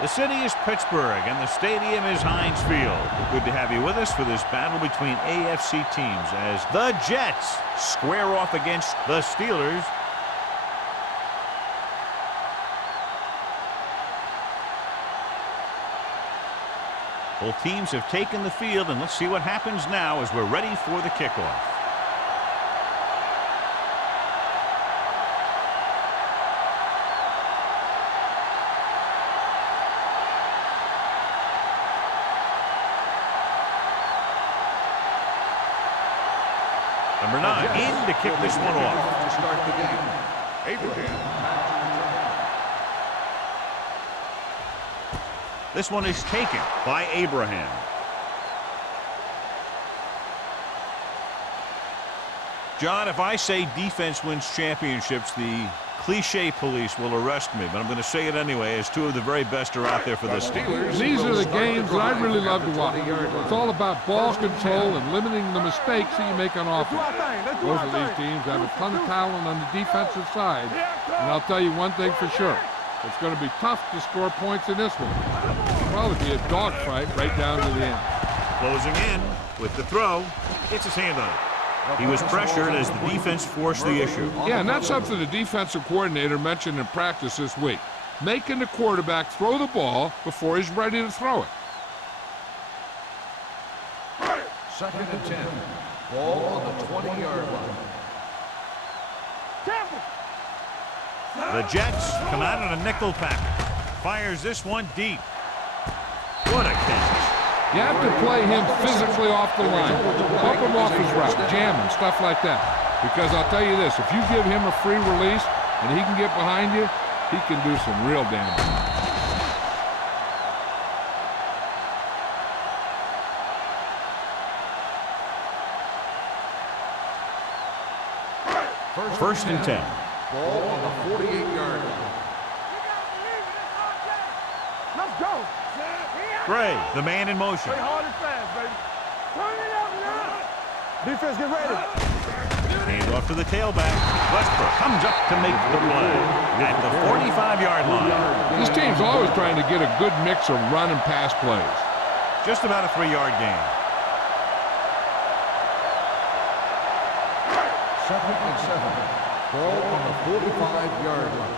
The city is Pittsburgh, and the stadium is Heinz Field. Good to have you with us for this battle between AFC teams as the Jets square off against the Steelers. Both teams have taken the field, and let's see what happens now as we're ready for the kickoff. Number 9 in to kick this one off. To start the game, Abraham. This one is taken by Abraham. John, if I say defense wins championships, the cliche police will arrest me, but I'm going to say it anyway, as two of the very best are out there for the Steelers. These are the games that I really love to watch. It's all about ball control and limiting the mistakes that you make on offense. Both of these teams have a ton of talent on the defensive side, and I'll tell you one thing for sure. It's going to be tough to score points in this one. It'll probably be a dogfight right down to the end. Closing in with the throw. Gets his hand on it. He was pressured as the defense forced the issue. Yeah, and that's something the defensive coordinator mentioned in practice this week. Making the quarterback throw the ball before he's ready to throw it. 2nd and 10. Ball on the 20-yard line. The Jets come out on a nickel package. Fires this one deep. What a catch. You have to play him physically off the line. Bump him off his route, jam him, stuff like that. Because I'll tell you this, if you give him a free release and he can get behind you, he can do some real damage. First and 10. Ball on the 48-yard line. Let's go. Gray, the man in motion. Play hard and fast, baby. Turn it up now. Defense, get ready. Hand off to the tailback. Westbrook comes up to make the play at the 45-yard line. This team's always trying to get a good mix of run and pass plays. Just about a 3-yard gain. 2nd and 7. Ball on the 45-yard line.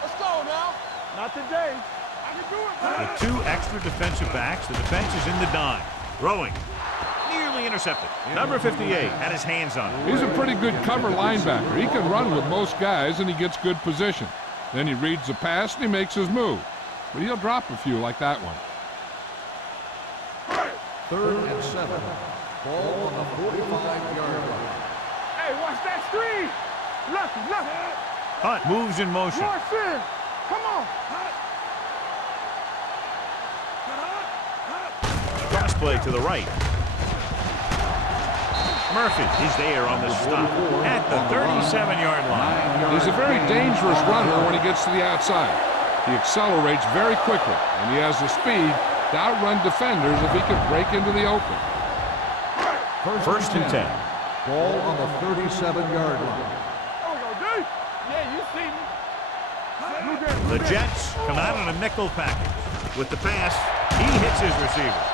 Let's go now. Not today. I can do it. With 2 extra defensive backs, the defense is in the dime. Throwing. Nearly intercepted. Number 58 had his hands on it. He's a pretty good cover linebacker. He can run with most guys, and he gets good position. Then he reads the pass, and he makes his move. But he'll drop a few like that one. 3rd and 7. Ball on the 45-yard line. Hey, watch that screen. Lefty. Hunt moves in motion. March in. Come on. Cross play to the right. Murphy is there on the stop at the 37-yard line. He's a very dangerous runner when he gets to the outside. He accelerates very quickly, and he has the speed to outrun defenders if he can break into the open. First and 10. Ball on the 37-yard line. There we go, dude. Yeah, you see me. The Jets come out on a nickel package. With the pass, he hits his receiver.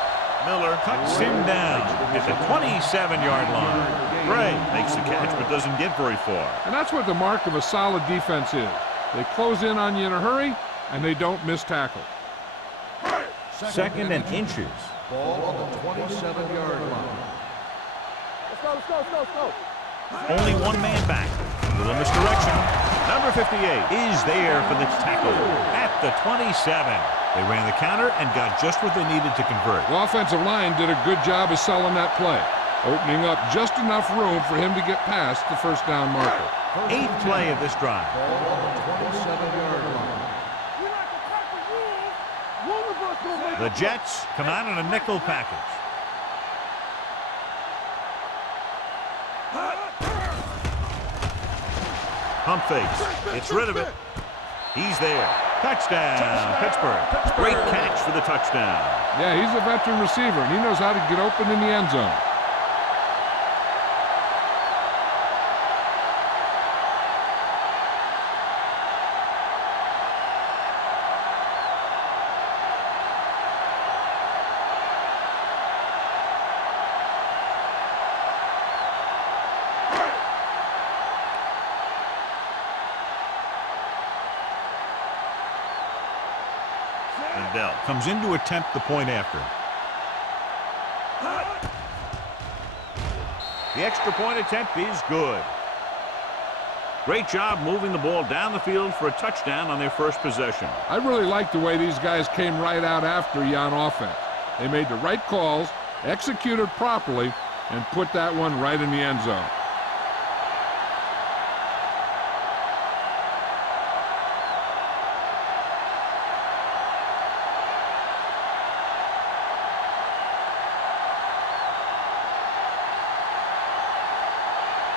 Miller cuts him down at the 27-yard line. Gray makes the catch but doesn't get very far. And that's what the mark of a solid defense is. They close in on you in a hurry, and they don't miss tackle. 2nd and inches. Ball on the 27-yard line. Let's go. Only one man back. A little misdirection. Number 58 is there for the tackle at the 27. They ran the counter and got just what they needed to convert. The offensive line did a good job of selling that play, opening up just enough room for him to get past the first down marker. 8th play of this drive. Ball on the 27-yard line. The Jets come out on a nickel package. Pump fakes. It's rid of it. He's there. Touchdown, Pittsburgh. Great catch for the touchdown. Yeah, he's a veteran receiver, and he knows how to get open in the end zone. And Bell comes in to attempt the point after. The extra point attempt is good. Great job moving the ball down the field for a touchdown on their first possession. I really like the way these guys came right out after you on offense. They made the right calls, executed properly, and put that one right in the end zone.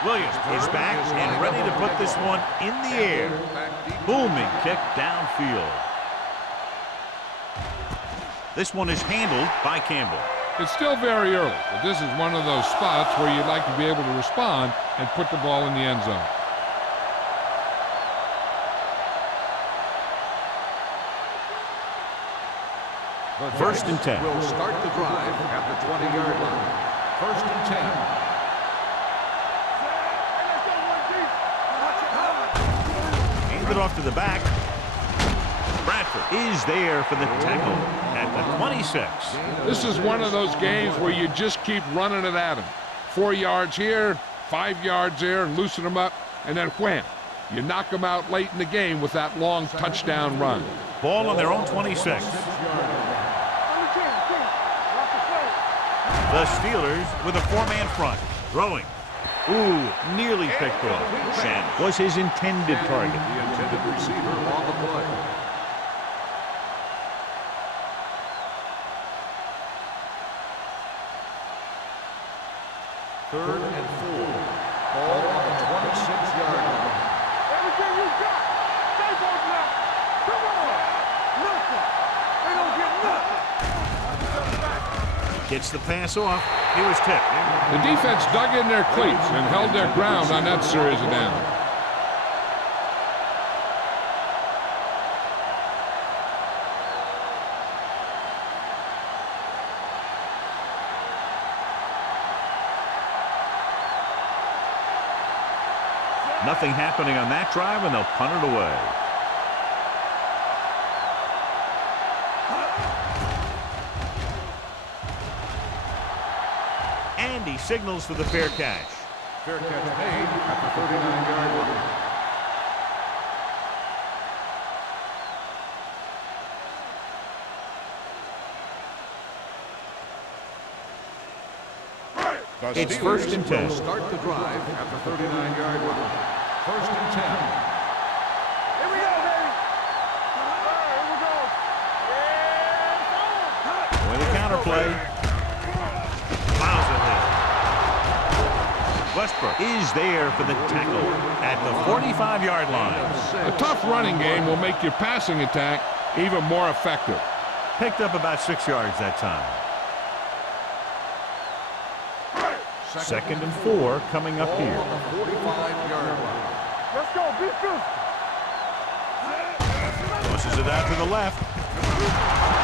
Williams is back and ready to put this one in the air. Booming kick downfield. This one is handled by Campbell. It's still very early, but this is one of those spots where you'd like to be able to respond and put the ball in the end zone. First and 10. Will start the drive at the 20-yard line. First and 10. It off to the back. Bradford is there for the tackle at the 26. This is one of those games where you just keep running it at them. 4 yards here, 5 yards there, loosen them up, and then wham. You knock them out late in the game with that long touchdown run. Ball on their own 26. The Steelers with a 4-man front. Throwing. Ooh, nearly picked off. Shannon was his intended target. The intended receiver on the play. Third and 4. Ball on the 26-yard line. Everything you got. Stay both now. Come on. Nothing. They don't get nothing. Gets the pass off. He was tipped. The defense dug in their cleats and held their ground on that series of downs. Nothing happening on that drive, and they'll punt it away. And he signals for the fair catch. Fair catch made at the 39-yard line. It's first and 10. Start the drive at the 39-yard line. First and 10. Here we go, baby. Here we go. Yeah. With a counterplay. Miles ahead. Westbrook is there for the tackle at the 45-yard line. A tough running game will make your passing attack even more effective. Picked up about 6 yards that time. Second and 4 coming up here. On the 45-yard line. Let's go. Be fierce. Pushes it out to the left.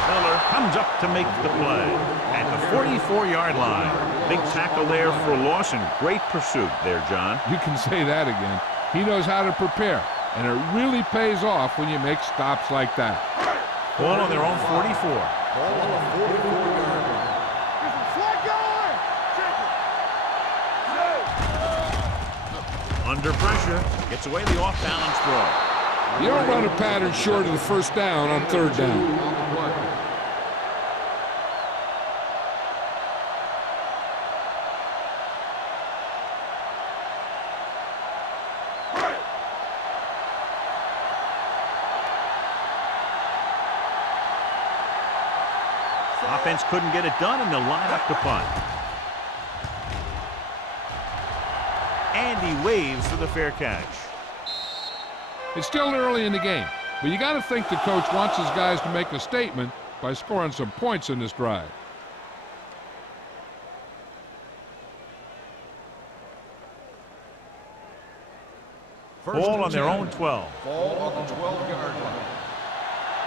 Miller comes up to make the play at the 44-yard line. Big tackle there for a loss and great pursuit there, John. You can say that again. He knows how to prepare, and it really pays off when you make stops like that. Ball on their own 44. Ball on the 44-yard line. Get some slack going. Check it. Under pressure, gets away the off-balance throw. You don't run a pattern short of the first down on third down. On the play. Offense couldn't get it done, and they'll line up to punt. And he waves for the fair catch. It's still early in the game, but you got to think the coach wants his guys to make a statement by scoring some points in this drive. Ball on their own 12. Ball on the 12-yard line.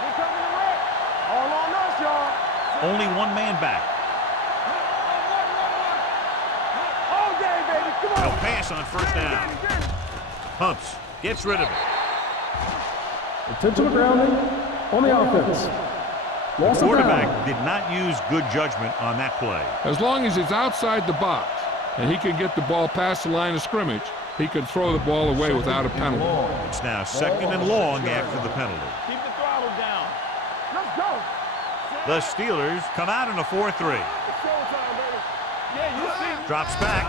We're coming to wreck. All on us, y'all. Only one man back. All day, baby. Come on. They'll pass on first down. Pumps. Gets rid of it. Intentional grounding on the offense. The quarterback did not use good judgment on that play. As long as he's outside the box and he can get the ball past the line of scrimmage, he can throw the ball away without a penalty. It's now 2nd and long after the penalty. Keep the throttle down. Let's go. The Steelers come out in a 4-3. Drops back.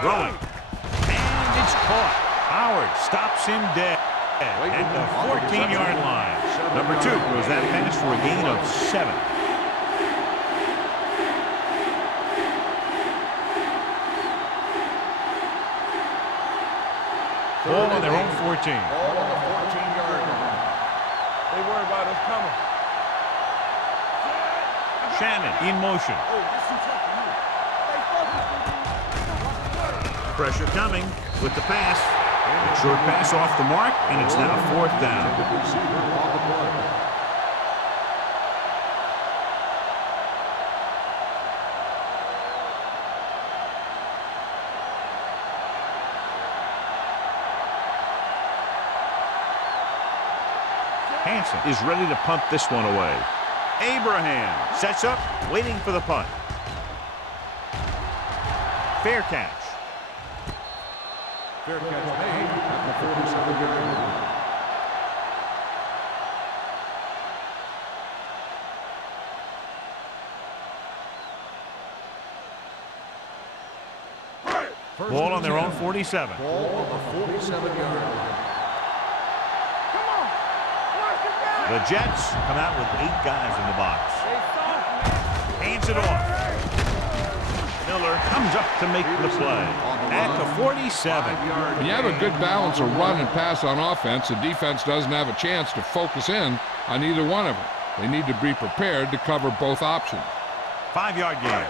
Throwing. And it's caught. Howard stops him dead at the 14-yard line. Number 2 throws that pass for a gain of 7. Ball on their own 14. Ball on the 14-yard line. They worry about us coming. Shannon in motion. Pressure coming with the pass. A short pass off the mark, and it's now 4th down. Receiver on the play. Hansen is ready to punt this one away. Abraham sets up, waiting for the punt. Fair catch. Fair catch made at the 47-yard line. Ball on their own 47. Ball on the 47-yard line. The Jets come out with 8 guys in the box. Hands it off. Miller comes up to make the play at the 47. When you have a good balance of run and pass on offense, the defense doesn't have a chance to focus in on either one of them. They need to be prepared to cover both options. 5-yard gain.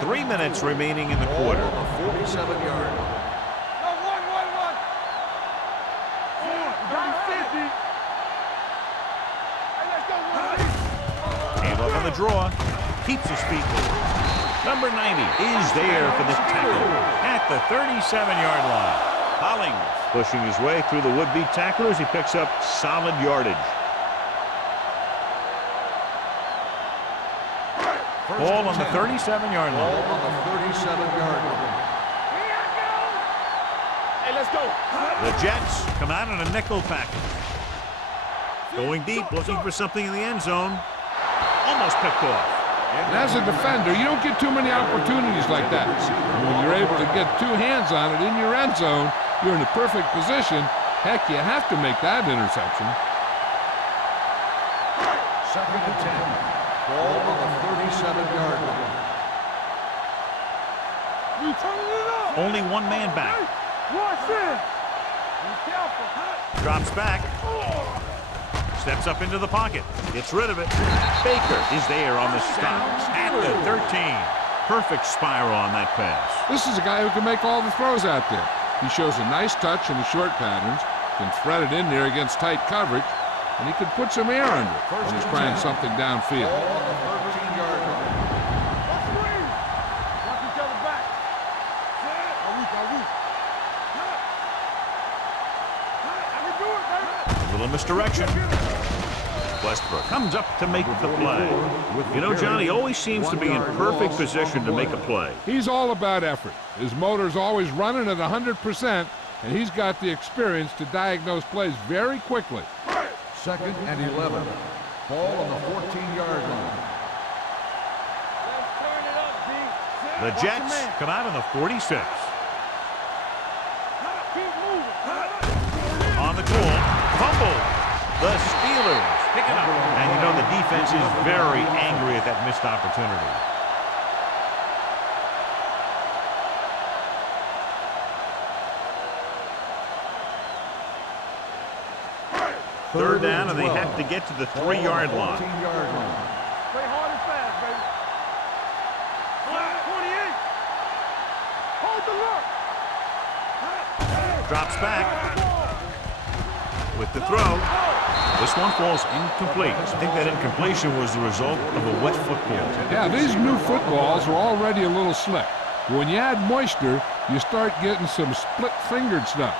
3 minutes remaining in the quarter. Ball on the 47-yard line. Handoff on the draw. Keeps his feet moving. Number 90 is there for the tackle at the 37-yard line. Hollings pushing his way through the would-be tacklers. He picks up solid yardage. Ball on the 37-yard line. Ball on the 37-yard line. Hey, let's go. The Jets come out in a nickel package. Going deep, looking for something in the end zone. Almost picked off. And as a defender, you don't get too many opportunities like that. And when you're able to get 2 hands on it in your end zone, you're in the perfect position. Heck, you have to make that interception. 2nd and 10. Ball on the 37-yard line. We turning it up. Only 1 man back. Watch this. Be careful. Drops back. Steps up into the pocket. Gets rid of it. Baker is there on the stop at the 13. Perfect spiral on that pass. This is a guy who can make all the throws out there. He shows a nice touch in the short patterns, can thread it in there against tight coverage, and he can put some air under it when he's trying something downfield. Ball on the 13-yard line. Watch each other back. Are we? I can do it, baby. A little misdirection. Westbrook comes up to make the play. You know, Johnny always seems to be in perfect position to make a play. He's all about effort. His motor's always running at 100%, and he's got the experience to diagnose plays very quickly. 2nd and 11. Ball on the 14-yard line. Let's turn it up, B. The Watch Jets the man. come out in the 46. Keep moving. On the goal, fumble. The Steelers pick it up. And you know the defense is very angry at that missed opportunity. Third down, and they have to get to the 3-yard line. 14-yard line. Play hard and fast, baby. 28. Hold the look. Drops back with the throw. This one falls incomplete. I think that incompletion was the result of a wet football. Yeah, these new footballs are already a little slick. When you add moisture, you start getting some split-fingered stuff.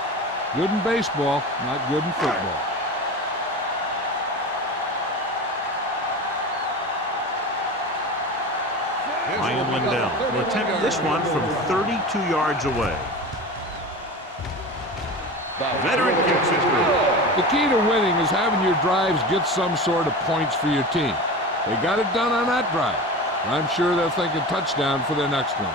Good in baseball, not good in football. Ryan Lindell will attempt this one from 32 yards away. Veteran kicks it through. The key to winning is having your drives get some sort of points for your team. They got it done on that drive. I'm sure they're thinking touchdown for their next one.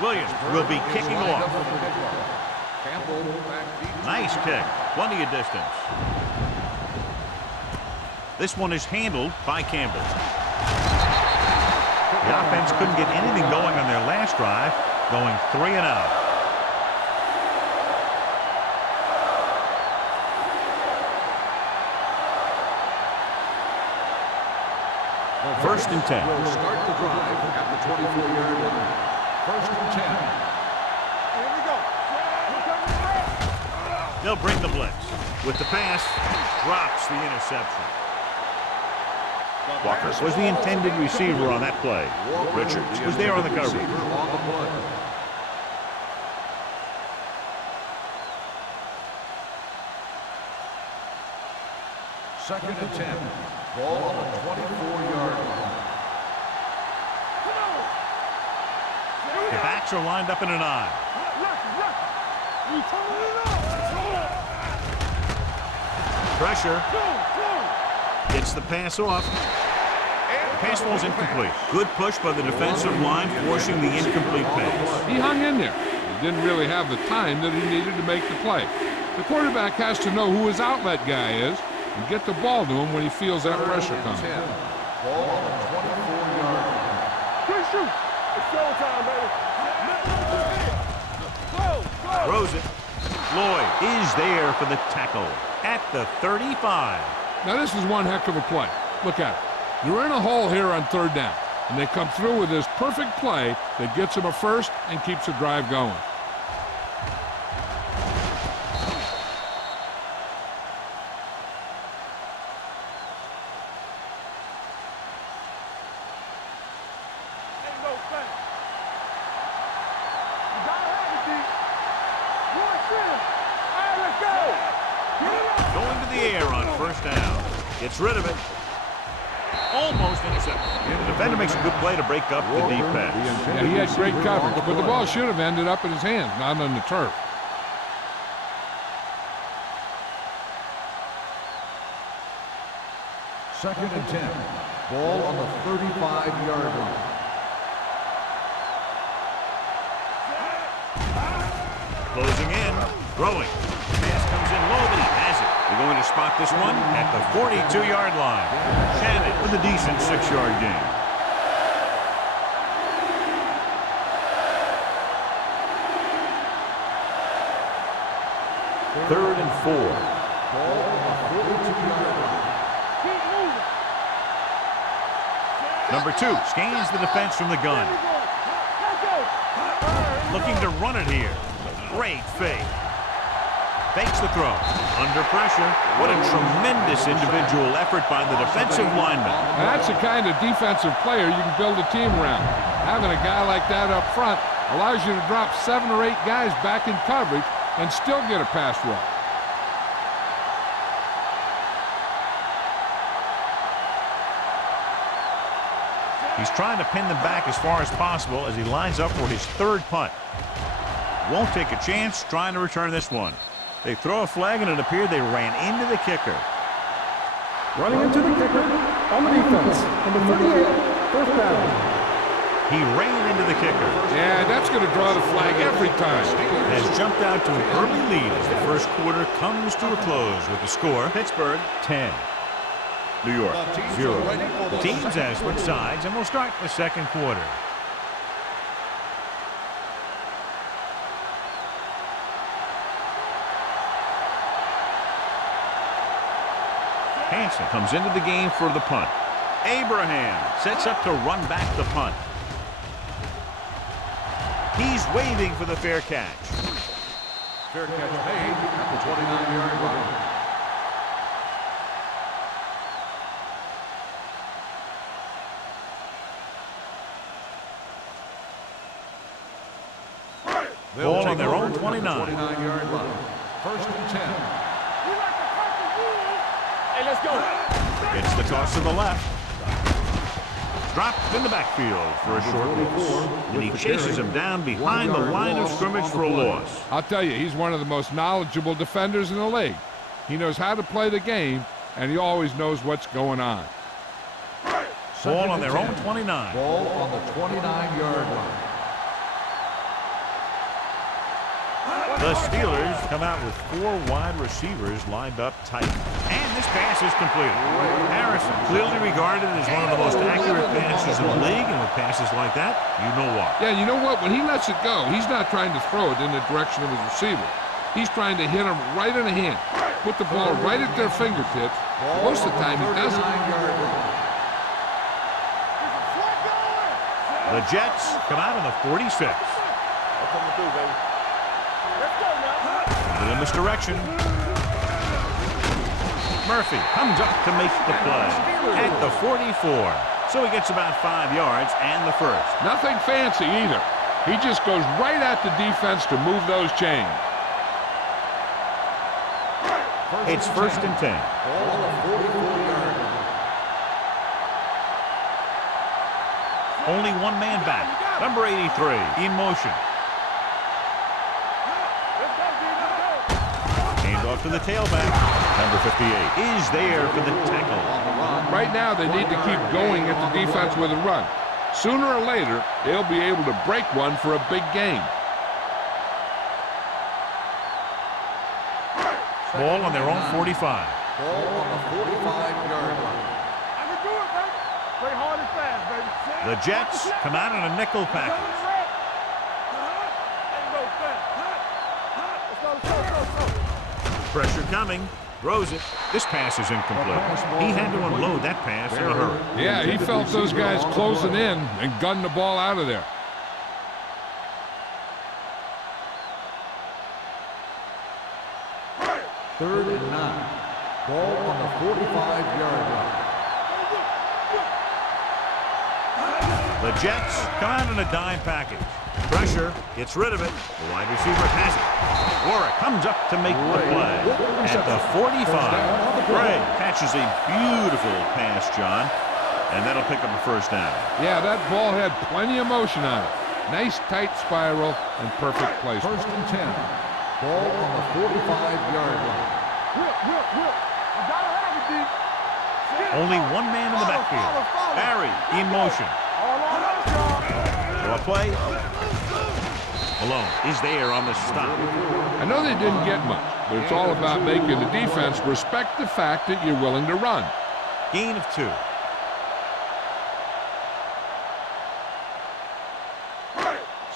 Williams will be kicking off. Nice kick. Plenty of distance. This one is handled by Campbell. The offense couldn't get anything going on their last drive, going 3 and out. First and 10. Will start the drive at the 24-yard line. First and 10. Here we go. They'll bring the blitz. With the pass, drops the interception. Walker was the intended receiver on that play. Richards was there on the coverage. Second and 10. Ball on the 24-yard line. The backs are lined up in an I. Pressure. Gets the pass off. Pass falls incomplete. Good push by the defensive line, forcing the incomplete pass. He hung in there. He didn't really have the time that he needed to make the play. The quarterback has to know who his outlet guy is and get the ball to him when he feels that pressure coming. Ball on the 24-yard line. Quick shoot. It's showtime, baby. Throws it. Lloyd is there for the tackle at the 35. Now this is one heck of a play. Look at it. You're in a hole here on third down, and they come through with this perfect play that gets them a first and keeps the drive going. Ain't no thing. You gotta have it, D. Watch this. All right, let's go. Get it up. Going to the air on first down. Gets rid of it. Almost intercepted. The defender makes a good play to break up the deep pass. Yeah, he had great coverage, but the ball should have ended up in his hands, not on the turf. Second and 10. Ball on the 35-yard line. Closing in. Throwing. Pass comes in low, but he has it. They're going to spot this one at the 42-yard line. Shannon with a decent 6-yard gain. Third and 4. Ball on the 42-yard line. Keep moving. Number 2 scans the defense from the gun. Let's go. Looking to run it here. Great fake. Fakes the throw. Under pressure. What a tremendous individual effort by the defensive lineman. Now, that's the kind of defensive player you can build a team around. Having a guy like that up front allows you to drop 7 or 8 guys back in coverage and still get a pass rush. He's trying to pin them back as far as possible as he lines up for his third punt. Won't take a chance trying to return this one. They throw a flag, and it appeared they ran into the kicker. Running into the kicker on the defense. Number 38, first down. He ran into the kicker. Yeah, that's going to draw the flag every time. Has jumped out to an early lead as the first quarter comes to a close with the score, Pittsburgh 10. New York 0. The teams have switched sides, and we'll start the second quarter. Hansen comes into the game for the punt. Abraham sets up to run back the punt. He's waving for the fair catch. Fair catch made at the 29-yard line. Ball on their own 29. 29-yard line. First and 10. Hey, let's go. It's the toss to the left. Dropped in the backfield for a short loss. And he chases him down behind the line of scrimmage for a loss. I'll tell you, he's one of the most knowledgeable defenders in the league. He knows how to play the game, and he always knows what's going on. Ball on their own 29. Ball on the 29-yard line. The Steelers come out with 4 wide receivers lined up tight. And this pass is completed. Harrison, clearly regarded as one of the most accurate passes in the league, and with passes like that, you know why. Yeah, you know what? When he lets it go, he's not trying to throw it in the direction of his receiver. He's trying to hit them right in the hand. Put the ball right at their fingertips. Most of the time, he doesn't. The Jets come out in the 46. Coming through, baby. Let's go now. Little misdirection. Murphy comes up to make the play at the 44. So he gets about 5 yards and the first. Nothing fancy either. He just goes right at the defense to move those chains. It's first and 10. Ball on the 44-yard line. Only one man back. Number 83 in motion. Hand off to the tailback. Number 58 is there for the tackle. Right now, they need to keep going at the defense with a run. Sooner or later, they'll be able to break one for a big game. Ball on their own 45. Ball on the 45-yard line. I can do it, baby. Play hard and fast, baby. The Jets come out in a nickel package. Pressure coming. Throws it. This pass is incomplete. He had to unload that pass in a hurry. Yeah, he felt those guys closing in and gunned the ball out of there. Third and 9. Ball on the 45-yard line. The Jets come out in a dime package. Pressure, gets rid of it. The wide receiver has it. Warwick comes up to make the play at the 45. Gray catches a beautiful pass, John, and that'll pick up a first down. Yeah, that ball had plenty of motion on it. Nice tight spiral and perfect placement. First and 10. Ball on the 45-yard line. I gotta have it, D. Only one man in the backfield. Barry in motion. All on us, y'all. So a play. Malone is there on the stop. I know they didn't get much, but it's all about making the defense respect the fact that you're willing to run. Gain of 2.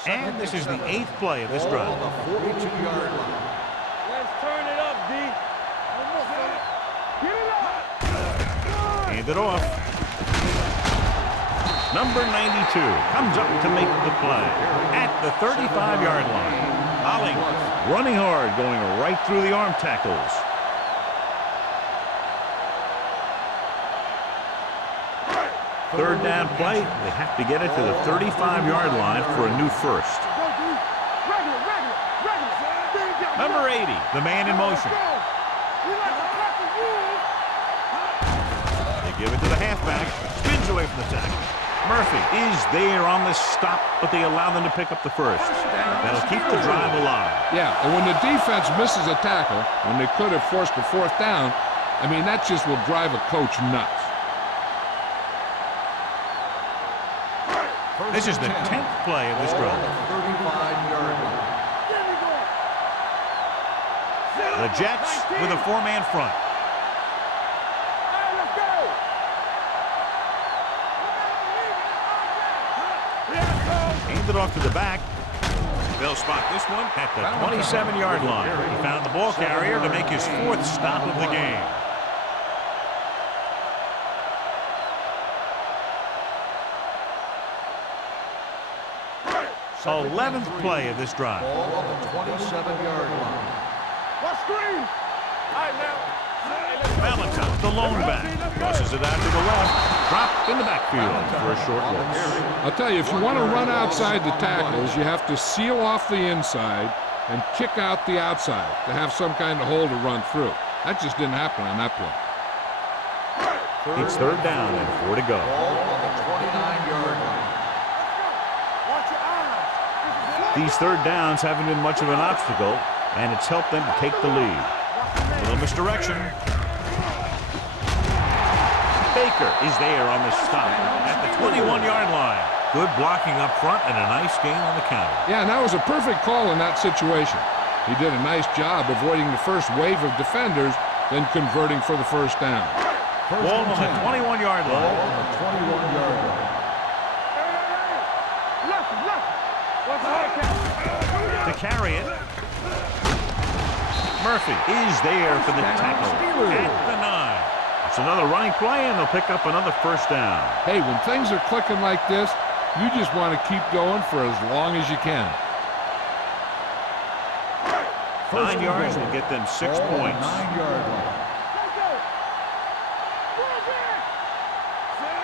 And this is the 8th play of this drive. Ball on the 42-yard line. Let's turn it up, D. Get it up. Hand it off. Number 92 comes up to make the play at the 35-yard line. Holling running hard, going right through the arm tackles. Third down play. They have to get it to the 35-yard line for a new first. Number 80, the man in motion. They give it to the halfback. Spins away from the tackle. Murphy is there on the stop, but they allow them to pick up the first. That'll keep the drive alive. Yeah, and when the defense misses a tackle, when they could have forced a fourth down, I mean, that just will drive a coach nuts. This is the 10th play of this drive. 35-yard line. The Jets with a 4-man front. Hand it off to the back. They'll spot this one at the 27-yard line. He found the ball carrier to make his 4th stop of the game. So 11th play of this drive. Ball on the 27-yard line. What screen? All right, now. Valentine, the lone back, tosses it out to the left. Dropped in the backfield for a short loss. I'll tell you, if you want to run outside the tackles, you have to seal off the inside and kick out the outside to have some kind of hole to run through. That just didn't happen on that play. It's third down and 4 to go. Ball on the 29-yard line. Watch your eyes. These third downs haven't been much of an obstacle, and it's helped them to take the lead. A little misdirection. Baker is there on the stop at the 21-yard line. Good blocking up front and a nice gain on the counter. Yeah, and that was a perfect call in that situation. He did a nice job avoiding the first wave of defenders, then converting for the first down. Ball on the 21-yard Ball line. on the 21-yard line. To carry it. Murphy is there for the tackle at the 9. It's another running play, and they'll pick up another first down. Hey, when things are clicking like this, you just want to keep going for as long as you can. 9 yards will get them 6 Ball on the points. 9-yard line.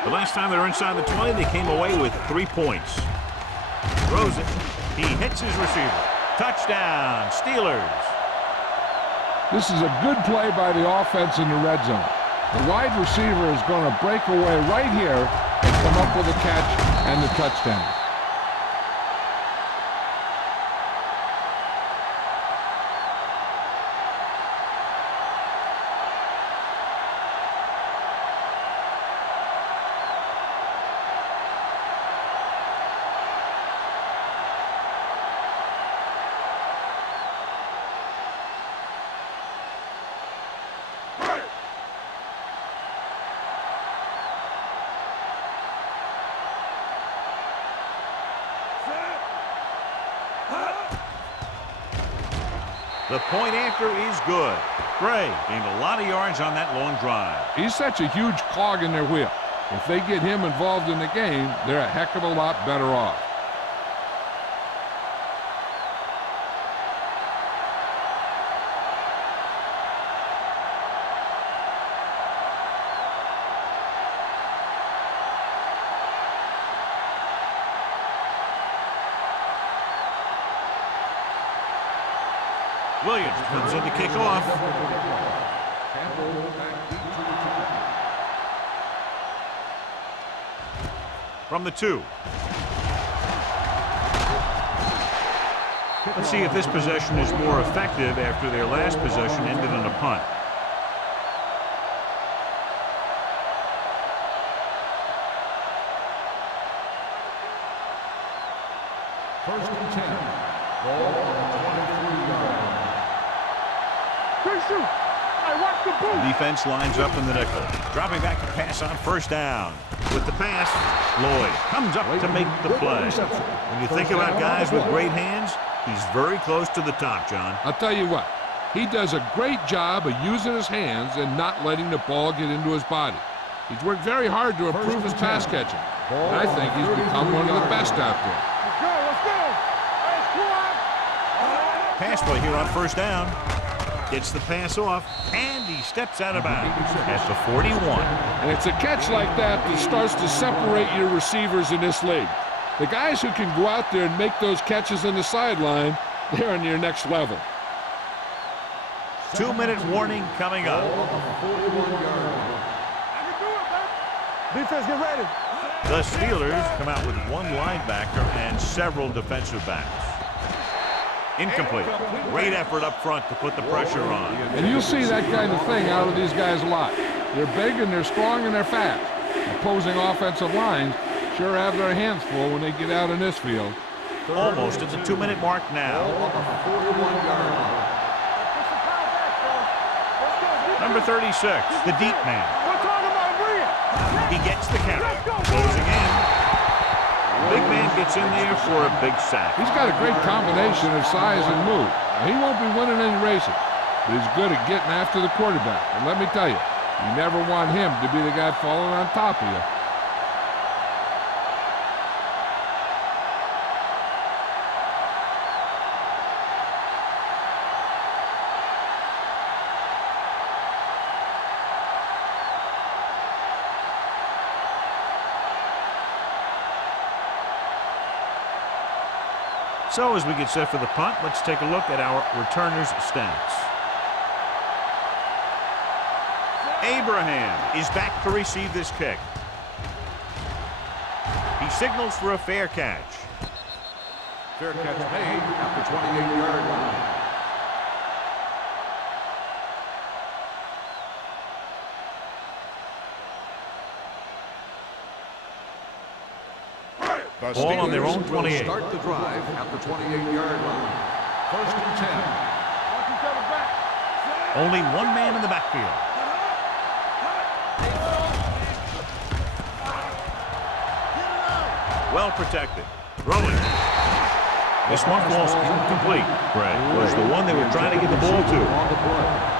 The last time they were inside the 20, they came away with 3 points. Throws it. He hits his receiver. Touchdown, Steelers. This is a good play by the offense in the red zone. The wide receiver is going to break away right here and come up with a catch and the touchdown. The point after is good. Gray gained a lot of yards on that long drive. He's such a huge cog in their wheel. If they get him involved in the game, they're a heck of a lot better off. Williams comes in to kick off. From the 2. Let's see if this possession is more effective after their last possession ended in a punt. First and 10. Ball on the 23-yard line. The defense lines up in the nickel. Dropping back to pass on first down. With the pass, Lloyd comes up to make the play. When you think about guys with great hands, he's very close to the top, John. I'll tell you what, he does a great job of using his hands and not letting the ball get into his body. He's worked very hard to improve his pass catching, and I think he's become one of the best out there. Pass play here on first down. Gets the pass off, and he steps out of bounds at the 41. And it's a catch like that that starts to separate your receivers in this league. The guys who can go out there and make those catches on the sideline, they're on your next level. 2-minute warning coming up. Defense, get ready. The Steelers come out with 1 linebacker and several defensive backs. Incomplete. Great effort up front to put the pressure on. And you'll see that kind of thing out of these guys a lot. They're big and they're strong and they're fast. Opposing offensive lines sure have their hands full when they get out in this field. Almost at the 2-minute mark now. Number 36, the deep man. He gets the carry. Closing in. Big man gets in there for a big sack. He's got a great combination of size and move. Now, he won't be winning any races, but he's good at getting after the quarterback. And let me tell you, you never want him to be the guy falling on top of you. So as we get set for the punt, let's take a look at our returners' stats. Abraham is back to receive this kick. He signals for a fair catch. Fair catch made at the 28-yard line. The Ball on their Steelers own 28. will start the drive at the 28-yard line. 1st and 10. Watch each other back. Only one man in the backfield. Well protected. Throwing. This one falls incomplete. Gray was the one they were trying to get the ball to. On the play.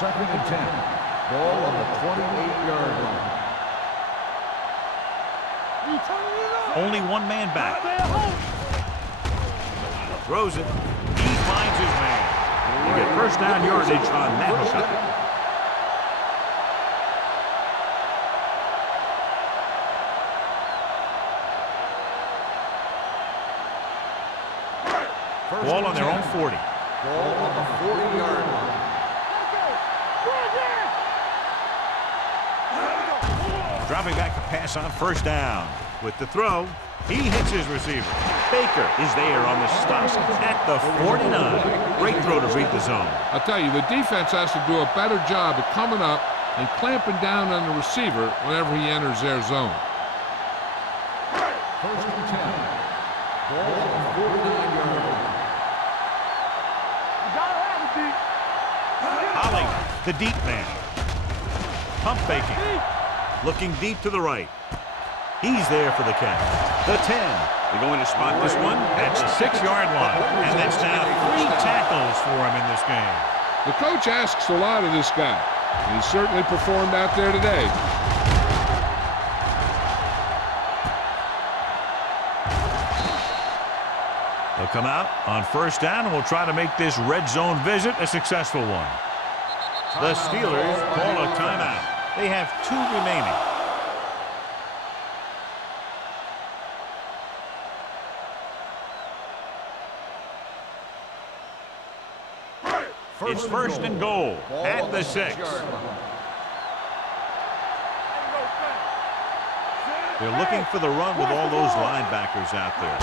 Second and 10. Ball on the 28-yard line. You turning it up. Only one man back. Throws it. He finds his man. You get first down yardage on that hookup. Ball on their own 40. Ball on the 40-yard line. Dropping back to pass on first down. With the throw, he hits his receiver. Baker is there on the stop at the 49. Great throw to read the zone. I'll tell you, the defense has to do a better job of coming up and clamping down on the receiver whenever he enters their zone. 1st and 10. Ball on the 49-yard line. Ollie, the deep man. Pump faking. Looking deep to the right. He's there for the catch. The 10. They're going to spot this one at the 6-yard line. And that's now 3 tackles for him in this game. The coach asks a lot of this guy. He certainly performed out there today. They'll come out on first down and will try to make this red zone visit a successful one. The Steelers call a timeout. They have 2 remaining. It's first and goal at the 6. They're looking for the run with all those linebackers out there.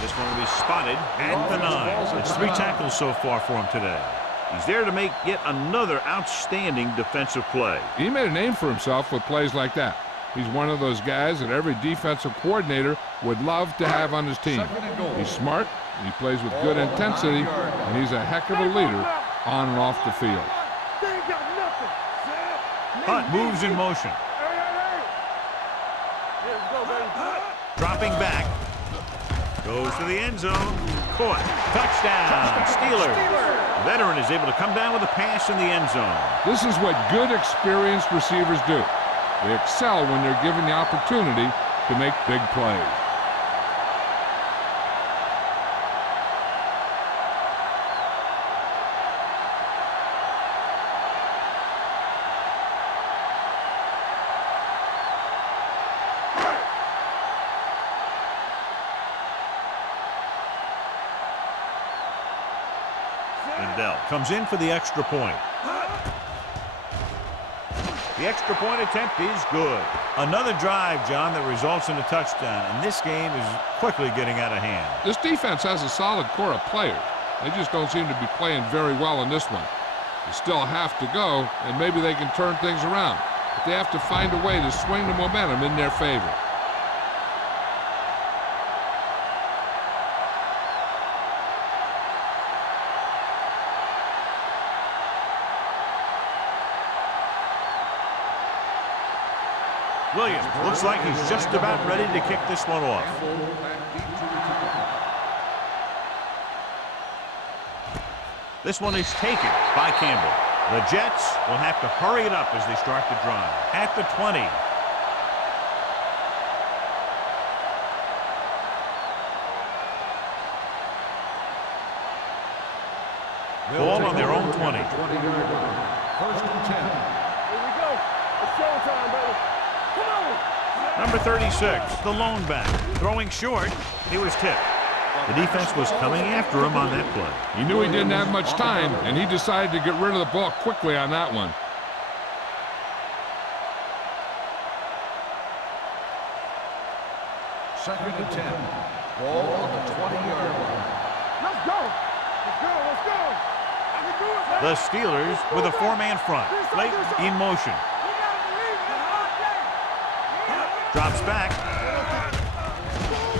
This one will be spotted at the 9. It's 3 tackles so far for him today. He's there to make yet another outstanding defensive play. He made a name for himself with plays like that. He's one of those guys that every defensive coordinator would love to have on his team. He's smart, he plays with good intensity, and he's a heck of a leader on and off the field. Hunt moves in motion. Dropping back. Goes to the end zone. Caught. Touchdown. Steelers. The veteran is able to come down with a pass in the end zone. This is what good, experienced receivers do. They excel when they're given the opportunity to make big plays. Lindell comes in for the extra point. The extra point attempt is good. Another drive, John, that results in a touchdown, and this game is quickly getting out of hand. This defense has a solid core of players. They just don't seem to be playing very well in this one. They still have to go, and maybe they can turn things around. But they have to find a way to swing the momentum in their favor. Williams looks like he's just about ready to kick this one off. This one is taken by Campbell. The Jets will have to hurry it up as they start the drive. At the 20. Ball on their own 20. First and 10. Here we go. It's showtime, baby. Come on. Number 36, the lone back. Throwing short, he was tipped. The defense was coming after him on that play. He knew he didn't have much time, and he decided to get rid of the ball quickly on that one. Second and 10. Ball on the 20-yard line. Let's go. Let's go. Let's go. I can do it, baby. The Steelers with a four-man front. Late in motion. You gotta believe it. That's all day. Drops back.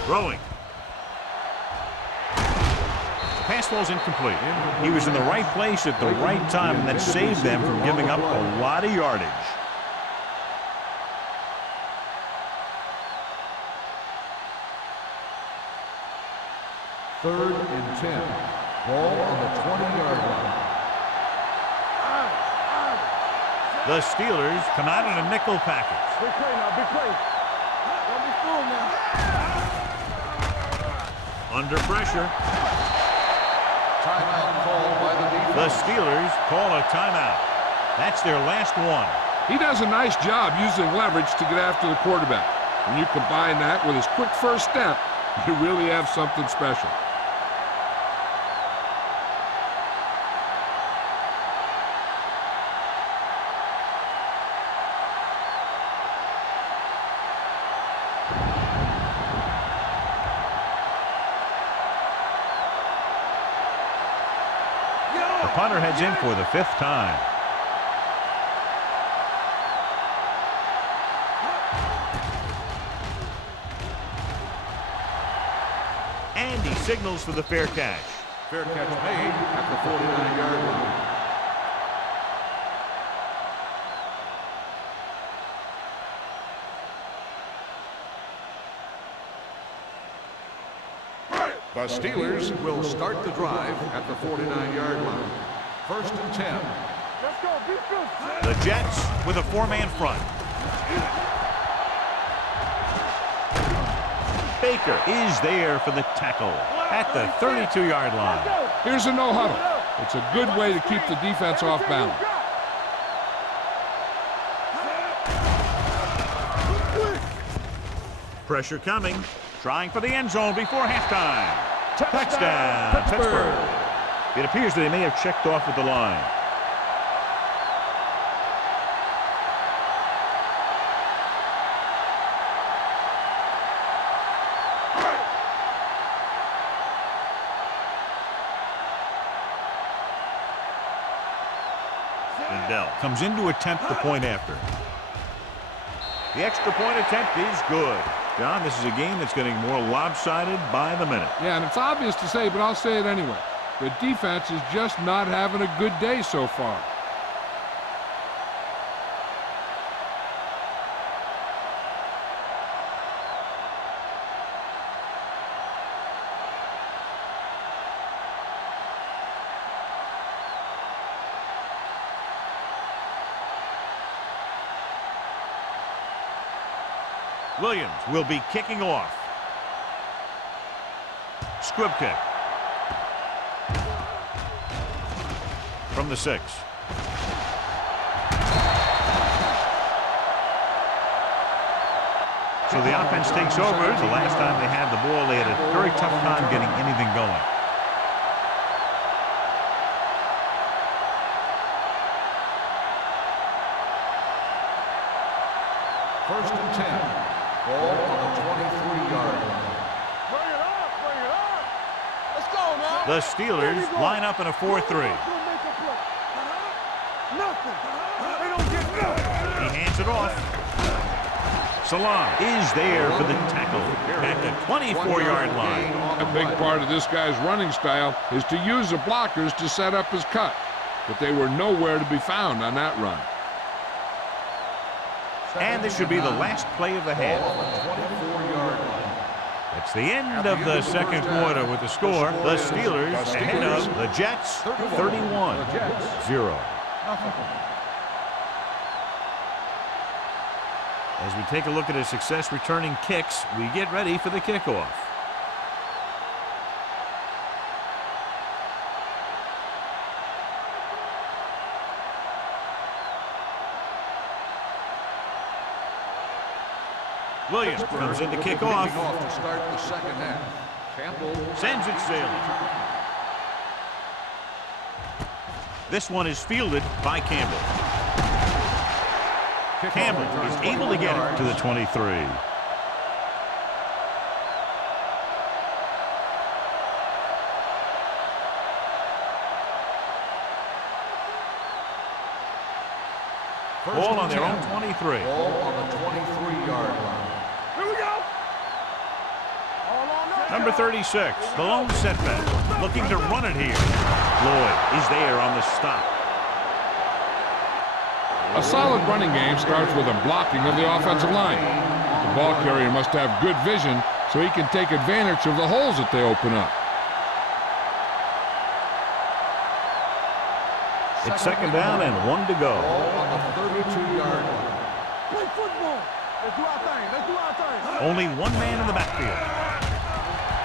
Throwing. The pass falls incomplete. He was in the right place at the right time, and that saved them from giving up a lot of yardage. Third and 10. Ball on the 20-yard line. The Steelers come out in a nickel package. Big play now. Big play. Don't be fooled now. Under pressure, Timeout called by the defense. the Steelers call a timeout. That's their last one. He does a nice job using leverage to get after the quarterback. When you combine that with his quick first step, you really have something special. The punter heads in for the fifth time. And he signals for the fair catch. Fair catch made at the 49-yard line. The Steelers will start the drive at the 49-yard line. First and 10. Let's go. Be good. The Jets with a four-man front. Baker is there for the tackle at the 32-yard line. Here's a no huddle. It's a good way to keep the defense off balance. Pressure coming. Trying for the end zone before halftime. Touchdown, Pittsburgh. It appears that they may have checked off with the line. Lindell comes in to attempt the point after. The extra point attempt is good. John, this is a game that's getting more lopsided by the minute. Yeah, and it's obvious to say, but I'll say it anyway. The defense is just not having a good day so far. Williams will be kicking off. Squib kick. From the 6. So the offense takes over. The last time they had the ball, they had a very tough time getting anything going. First and 10. Ball on the 23-yard line. Bring it up. Bring it up. Let's go now. The Steelers line up in a 4-3. Don't make a play. Nothing. They don't get nothing. He hands it off. Salam is there for the tackle at the 24-yard line. A big part of this guy's running style is to use the blockers to set up his cut, but they were nowhere to be found on that run. And this should be the last play of the half. It's the end of the second quarter with the score. The Steelers ahead of the Jets 31-0. As we take a look at his success returning kicks, we get ready for the kickoff. Williams comes in to kick off. To start the second half. Campbell Sends it sailing. This one is fielded by Campbell. Campbell is able to get it to the 23. Ball on their own 23. Ball on the 23-yard line. Here we go. All on us. Number 36, the lone setback, looking to run it here. Lloyd is there on the stop. A solid running game starts with a blocking of the offensive line. The ball carrier must have good vision so he can take advantage of the holes that they open up. It's second down and 1 to go. Ball on the 32-yard line. Play football. Let's do our thing. Let's do our thing. Only one man in the backfield.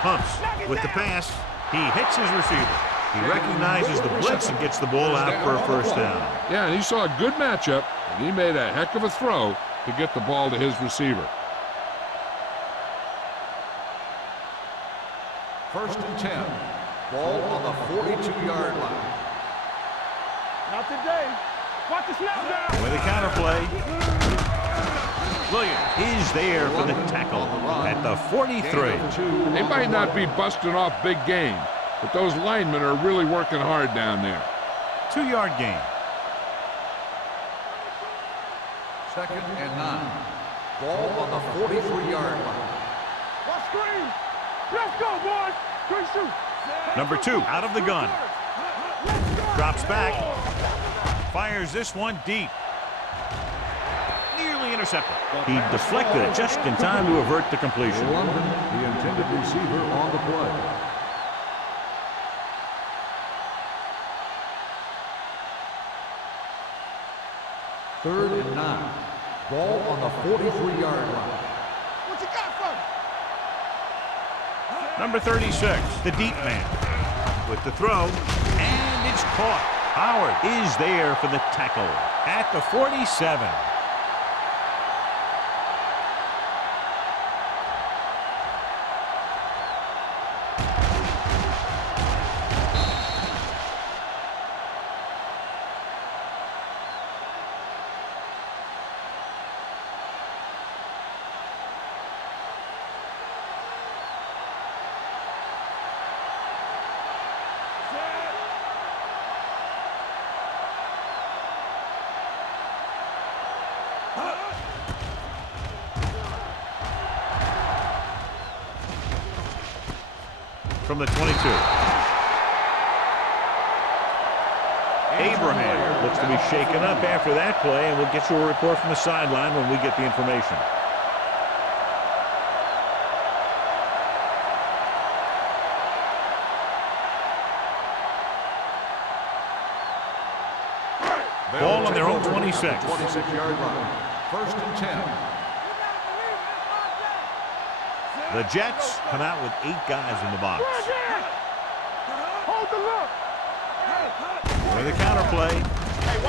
Humps with the pass. He hits his receiver. He recognizes the blitz and gets the ball out for a first down. Yeah, and he saw a good matchup, and he made a heck of a throw to get the ball to his receiver. First and 10. Ball on the 42-yard line. Not today. Watch the snap down. With a counterplay. Williams is there for the tackle at the 43. They might not be busting off big game, but those linemen are really working hard down there. 2-yard gain. Second and 9. Ball on the 43-yard line. Watch screen. Let's go, boys. Great shoot. Number 2 out of the gun. Drops back. Fires this one deep. Nearly intercepted. He deflected it just in time to avert the completion. London, the intended receiver on the play. Third and 9. Ball on the 43-yard line. What you got for me? Number 36, the deep man. With the throw, and it's caught. Howard is there for the tackle at the 47. From the 22. Abraham looks to be shaken up after that play, and we'll get you a report from the sideline when we get the information. Ball on their own 26. 26-yard line. First and 10. The Jets come out with 8 guys in the box. Hold the look. With a counterplay,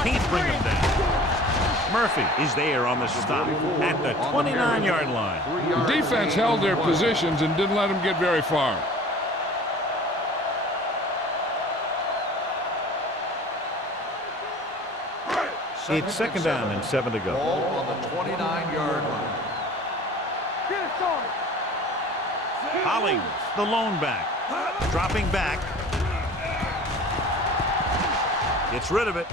can't bring him down. Murphy is there on the stop at the 29-yard line. The defense held their positions and didn't let them get very far. It's second down and 7 to go. Ball on the 29-yard line. Get it started. Hollings, the lone back, dropping back. Gets rid of it.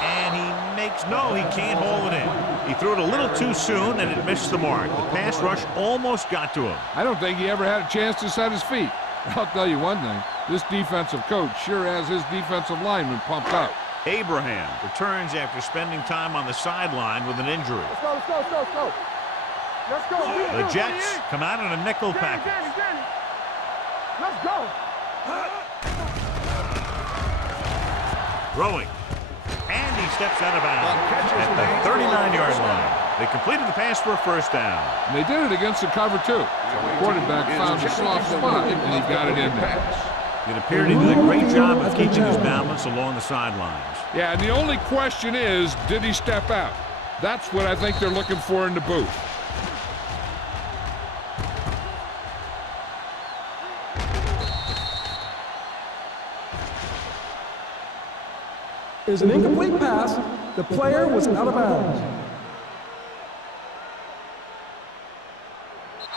And he makes, no, he can't hold it in. He threw it a little too soon, and it missed the mark. The pass rush almost got to him. I don't think he ever had a chance to set his feet. I'll tell you one thing, this defensive coach sure has his defensive lineman pumped up. Abraham returns after spending time on the sideline with an injury. Let's go, let's go, let's go, let's go. Let's go. The Jets come out in a nickel package. Danny. Let's go. Throwing. And he steps out of bounds at the 39-yard line. They completed the pass for a first down. And they did it against the cover, too. The quarterback found a soft spot, and he got it in there. It appeared he did a great job of keeping his balance along the sidelines. Yeah, and the only question is, did he step out? That's what I think they're looking for in the booth. is an incomplete pass. The player was out of bounds.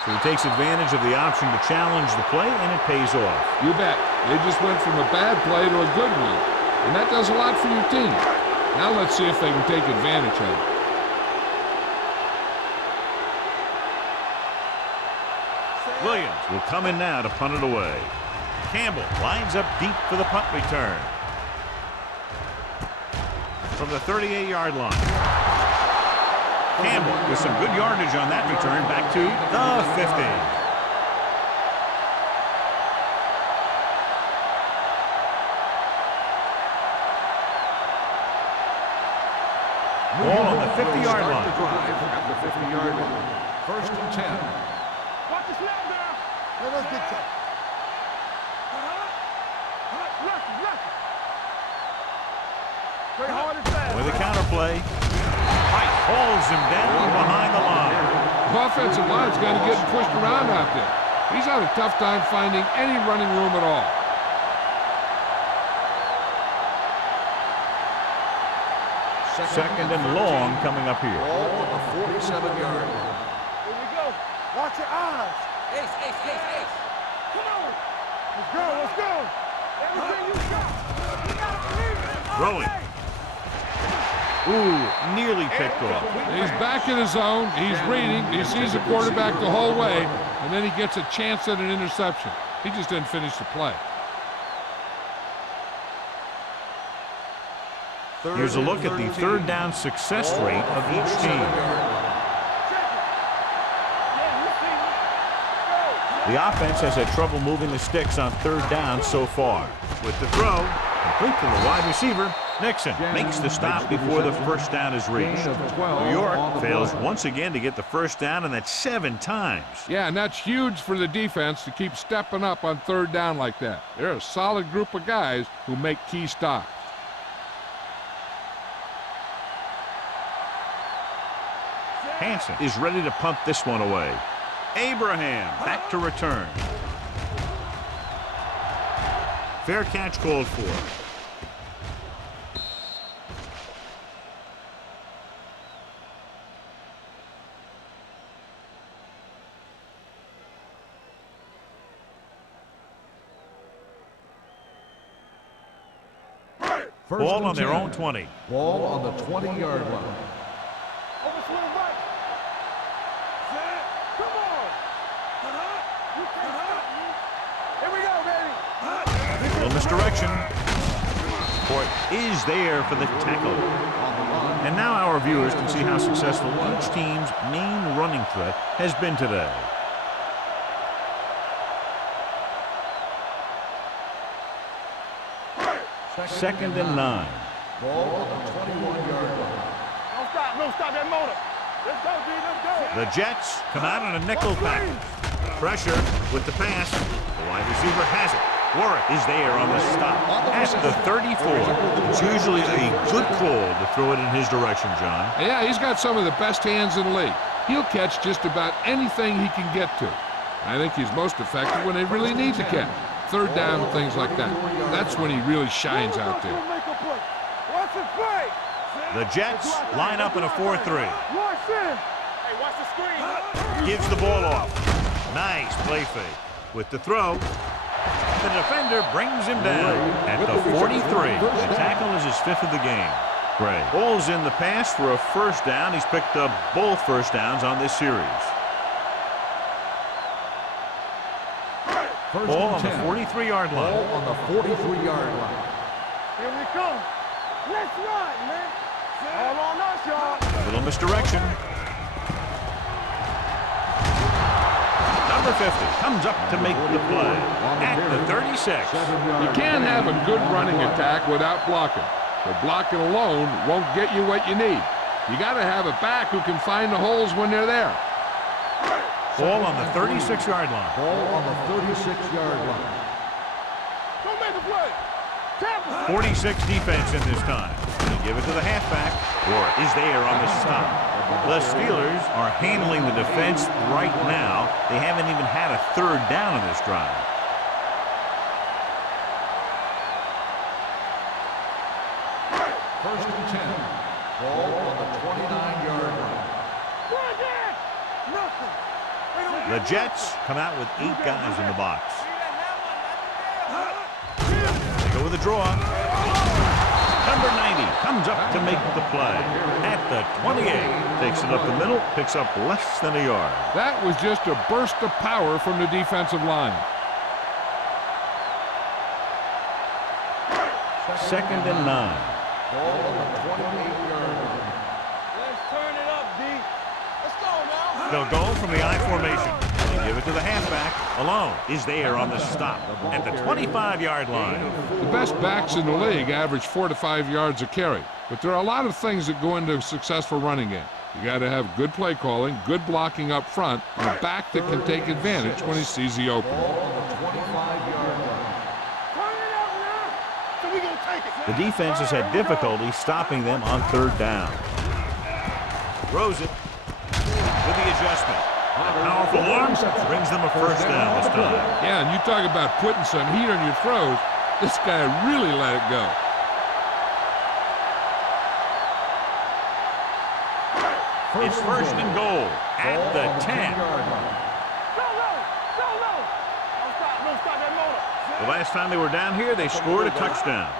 So he takes advantage of the option to challenge the play, and it pays off. You bet. They just went from a bad play to a good one. And that does a lot for your team. Now let's see if they can take advantage of it. Williams will come in now to punt it away. Campbell lines up deep for the punt return. From the 38-yard line. Campbell with some good yardage on that return back to the 50. Ball on the 50-yard line. At the 50-yard line. First and 10. Watch the snap now. Let's get to Very hard and fast. With a counter play. White pulls him down behind the line. The offensive line's got to get pushed around out there. He's had a tough time finding any running room at all. Second and long coming up here. Ball on the 47-yard line. Here we go. Watch your eyes. Ace, ace, ace, ace. Come on. Let's go. Let's go. Everything you got. You got to believe it. Throwing. Ooh, nearly picked off. He's back in his zone. He's reading. He sees the quarterback the whole way, and then he gets a chance at an interception. He just didn't finish the play. Here's a look at the third down success rate of each team. The offense has had trouble moving the sticks on third down so far. With the throw, complete to the wide receiver, Nixon makes the stop before the first down is reached. New York fails once again to get the first down, and that's 7 times. Yeah, and that's huge for the defense to keep stepping up on third down like that. They're a solid group of guys who make key stops. Hansen is ready to punt this one away. Abraham back to return. Fair catch called for. Ball on their own 20. Ball on the 20-yard line. Overswing right. Come on. You can't stop me. Here we go, baby. Little misdirection. Court is there for the tackle. And now our viewers can see how successful each team's main running threat has been today. Second and 9. Ball on the 21-yard line. Don't stop that motor. Let's go, D. Let's go. The Jets come out on a nickel package. Pressure with the pass. The wide receiver has it. Warwick is there on the stop at the 34. It's usually a good call to throw it in his direction, John. Yeah, he's got some of the best hands in the league. He'll catch just about anything he can get to. I think he's most effective when they really need to catch. Third down, things like that. That's when he really shines out there. Watch the play. The Jets line up in a 4-3. Watch this. Hey, watch the screen. Gives the ball off. Nice play fake. With the throw, the defender brings him down at the 43. The tackle is his 5th of the game. Gray ball's in the pass for a first down. He's picked up both first downs on this series. Ball on the 43-yard line. Ball on the 43-yard line. Here we come. Let's run, man. All on us, y'all. A little misdirection. Number 50 comes up to make the play at the 36. You can't have a good running attack without blocking. But blocking alone won't get you what you need. You got to have a back who can find the holes when they're there. Ball on the 36-yard line. Ball on the 36-yard line. Don't make a play. 46 defense in this time. They give it to the halfback. Warwick is there on the stop. The Steelers are handling the defense right now. They haven't even had a third down in this drive. First and 10. Ball on the 29-yard line. The Jets come out with 8 guys in the box. They go with a draw. Number 90 comes up to make the play. At the 28, takes it up the middle, picks up less than a yard. That was just a burst of power from the defensive line. Second and 9. Ball on the 28-yard line. Let's turn it up, D. Let's go now. They'll go from the I formation. They give it to the halfback. Alone is there on the stop at the 25-yard line. The best backs in the league average 4 to 5 yards a carry. But there are a lot of things that go into a successful running game. You got to have good play calling, good blocking up front, and a back that can take advantage when he sees the opening. Ball on the 25-yard line. Turn it up now. So we gonna take it. The defense has had difficulty stopping them on third down. Throws it with the adjustment. A powerful arm brings them a first down this time. Yeah, and you talk about putting some heat on your throws. This guy really let it go. It's first and goal at the 10. Go low. Don't stop that motor. The last time they were down here, they scored a touchdown.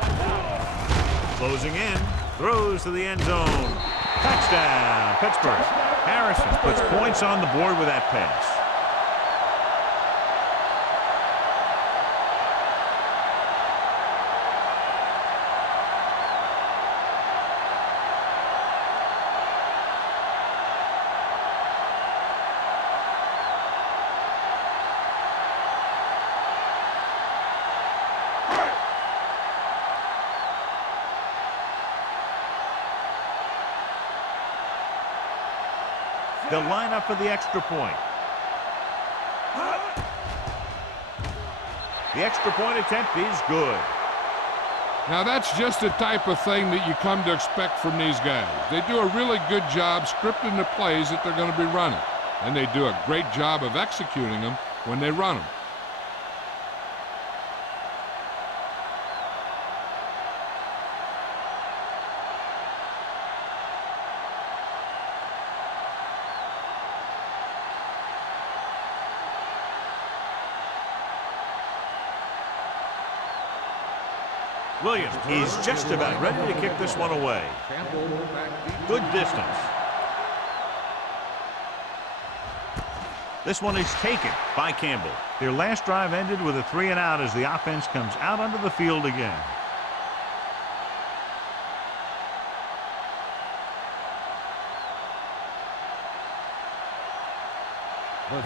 Closing in, throws to the end zone. Touchdown, Pittsburgh. Harrison puts points on the board with that pass. They'll line up for the extra point. The extra point attempt is good. Now that's just the type of thing that you come to expect from these guys. They do a really good job scripting the plays that they're going to be running. And they do a great job of executing them when they run them. Williams is just about ready to kick this one away. Good distance. This one is taken by Campbell. Their last drive ended with a 3 and out as the offense comes out onto the field again.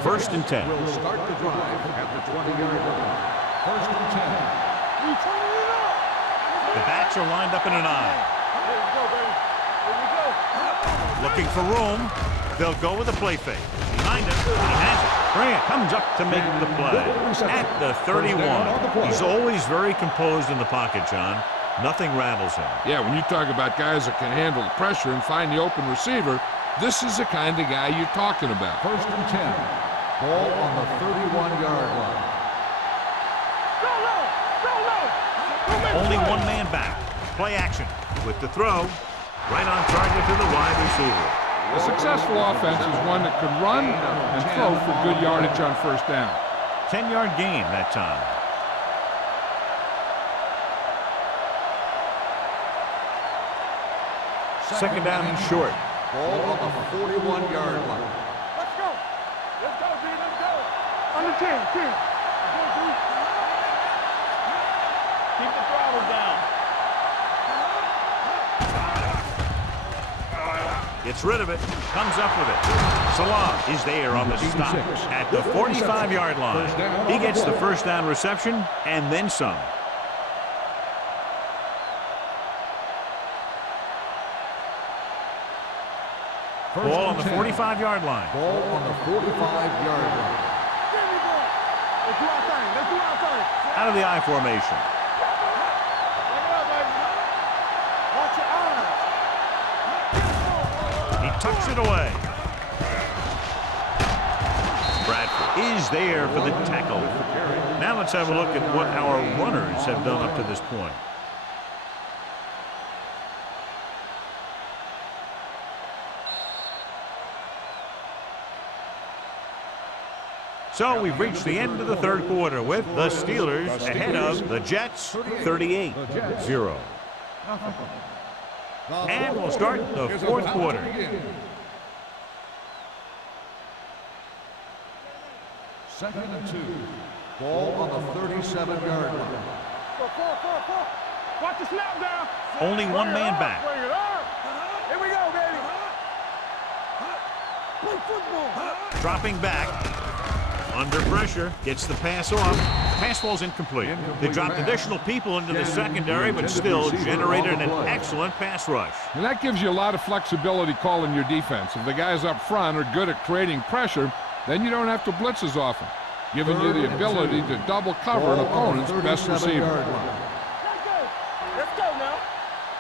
First and 10. Will start the drive at the 20-yard line. First and 10. We turn it up. The backs are lined up in an eye. Here we go, baby. Here we go. Looking for room. They'll go with a play fake. Behind him, and he has it. Grant comes up to make the play. At the 31. He's always very composed in the pocket, John. Nothing rattles him. Yeah, when you talk about guys that can handle the pressure and find the open receiver, this is the kind of guy you're talking about. First and 10. Ball on the 31-yard line. Go low. Only one man back. Play action with the throw. Right on target to the wide receiver. A successful offense is one that can run and throw for good yardage on first down. 10-yard gain that time. Second down and short. Ball on the 41-yard line. Let's go. Let's go, D. Let's go. Under 10. Keep the throttle down. Gets rid of it. Comes up with it. Salah is there on the stop at the 45-yard line. He gets the first down reception and then some. Ball on the 45-yard line. Ball on the 45-yard line. Let's do our thing. Out of the I formation. Look it up, baby. Watch your eyes. He tucks it away. Bradford is there for the tackle. Now let's have a look at what our runners have done up to this point. So we've reached the end of the third quarter with the Steelers ahead of the Jets 38-0. And we'll start the fourth quarter. Second and 2. Ball on the 37-yard line. Watch the snap down. Only one man back. Bring it up. Here we go, baby. Play football. Dropping back. Under pressure. Gets the pass off. Pass falls incomplete. They dropped additional people into the secondary, but still generated an excellent pass rush. And that gives you a lot of flexibility calling your defense. If the guys up front are good at creating pressure, then you don't have to blitz as often, giving you the ability to double cover an opponent's best receiver. Let's go now.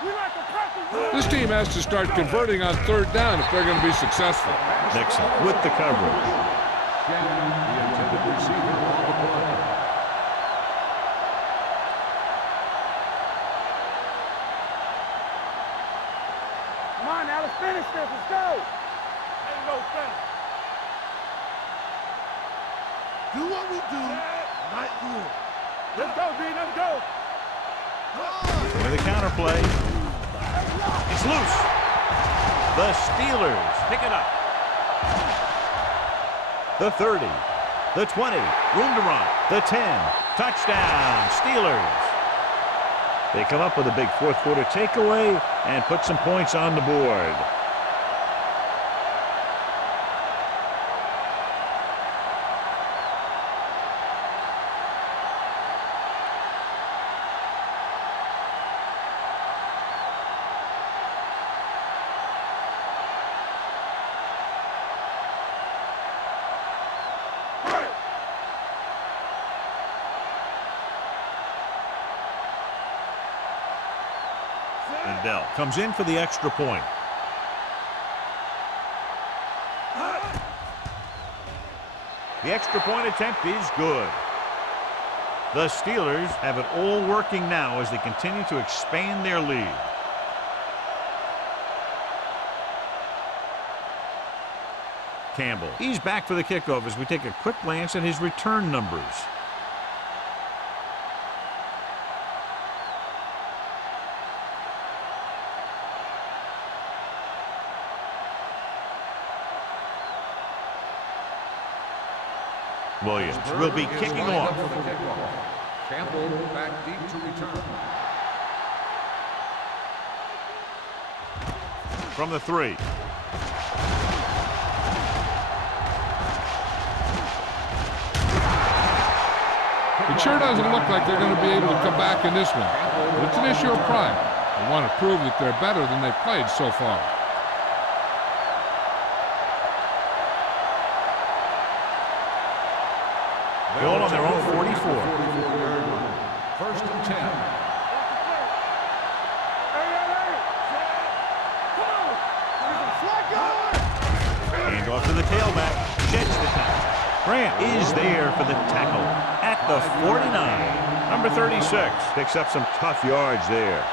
We like to practice. This team has to start converting on third down if they're going to be successful. Nixon with the coverage. Shannon, the intended receiver on the play. Come on now, let's finish this. Let's go. There you go, finish. Do what we do right here. Let's go, D. Let's go. With a counter play. It's loose. The Steelers pick it up. The 30, the 20, room to run, the 10, touchdown, Steelers. They come up with a big fourth quarter takeaway and put some points on the board. And Bell comes in for the extra point. The extra point attempt is good. The Steelers have it all working now as they continue to expand their lead. Campbell, he's back for the kickoff as we take a quick glance at his return numbers. Williams will be kicking off. Campbell back deep to return. From the 3. It sure doesn't look like they're going to be able to come back in this one. But it's an issue of pride. They want to prove that they're better than they've played so far. Ball on their own 44. 44-yard line. First and 10. Hand off to the tailback. Jets the tackle. Grant is there for the tackle at the 49. Number 36 picks up some tough yards there.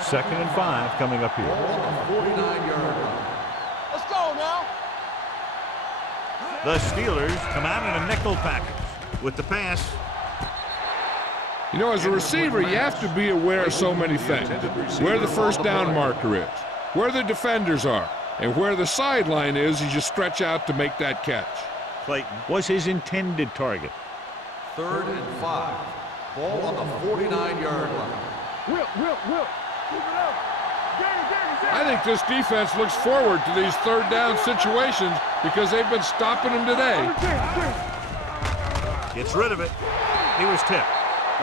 Second and 5 coming up here. Ball on the 49-yard line. Let's go now. The Steelers come out in a nickel package with the pass. You know, as a receiver, you have to be aware of so many things. Where the first down marker is, where the defenders are, and where the sideline is as you stretch out to make that catch. Clayton was his intended target. Third and 5. Ball on the 49-yard line. Will. Keep it up. I think this defense looks forward to these third down situations because they've been stopping them today. Gets rid of it. He was tipped.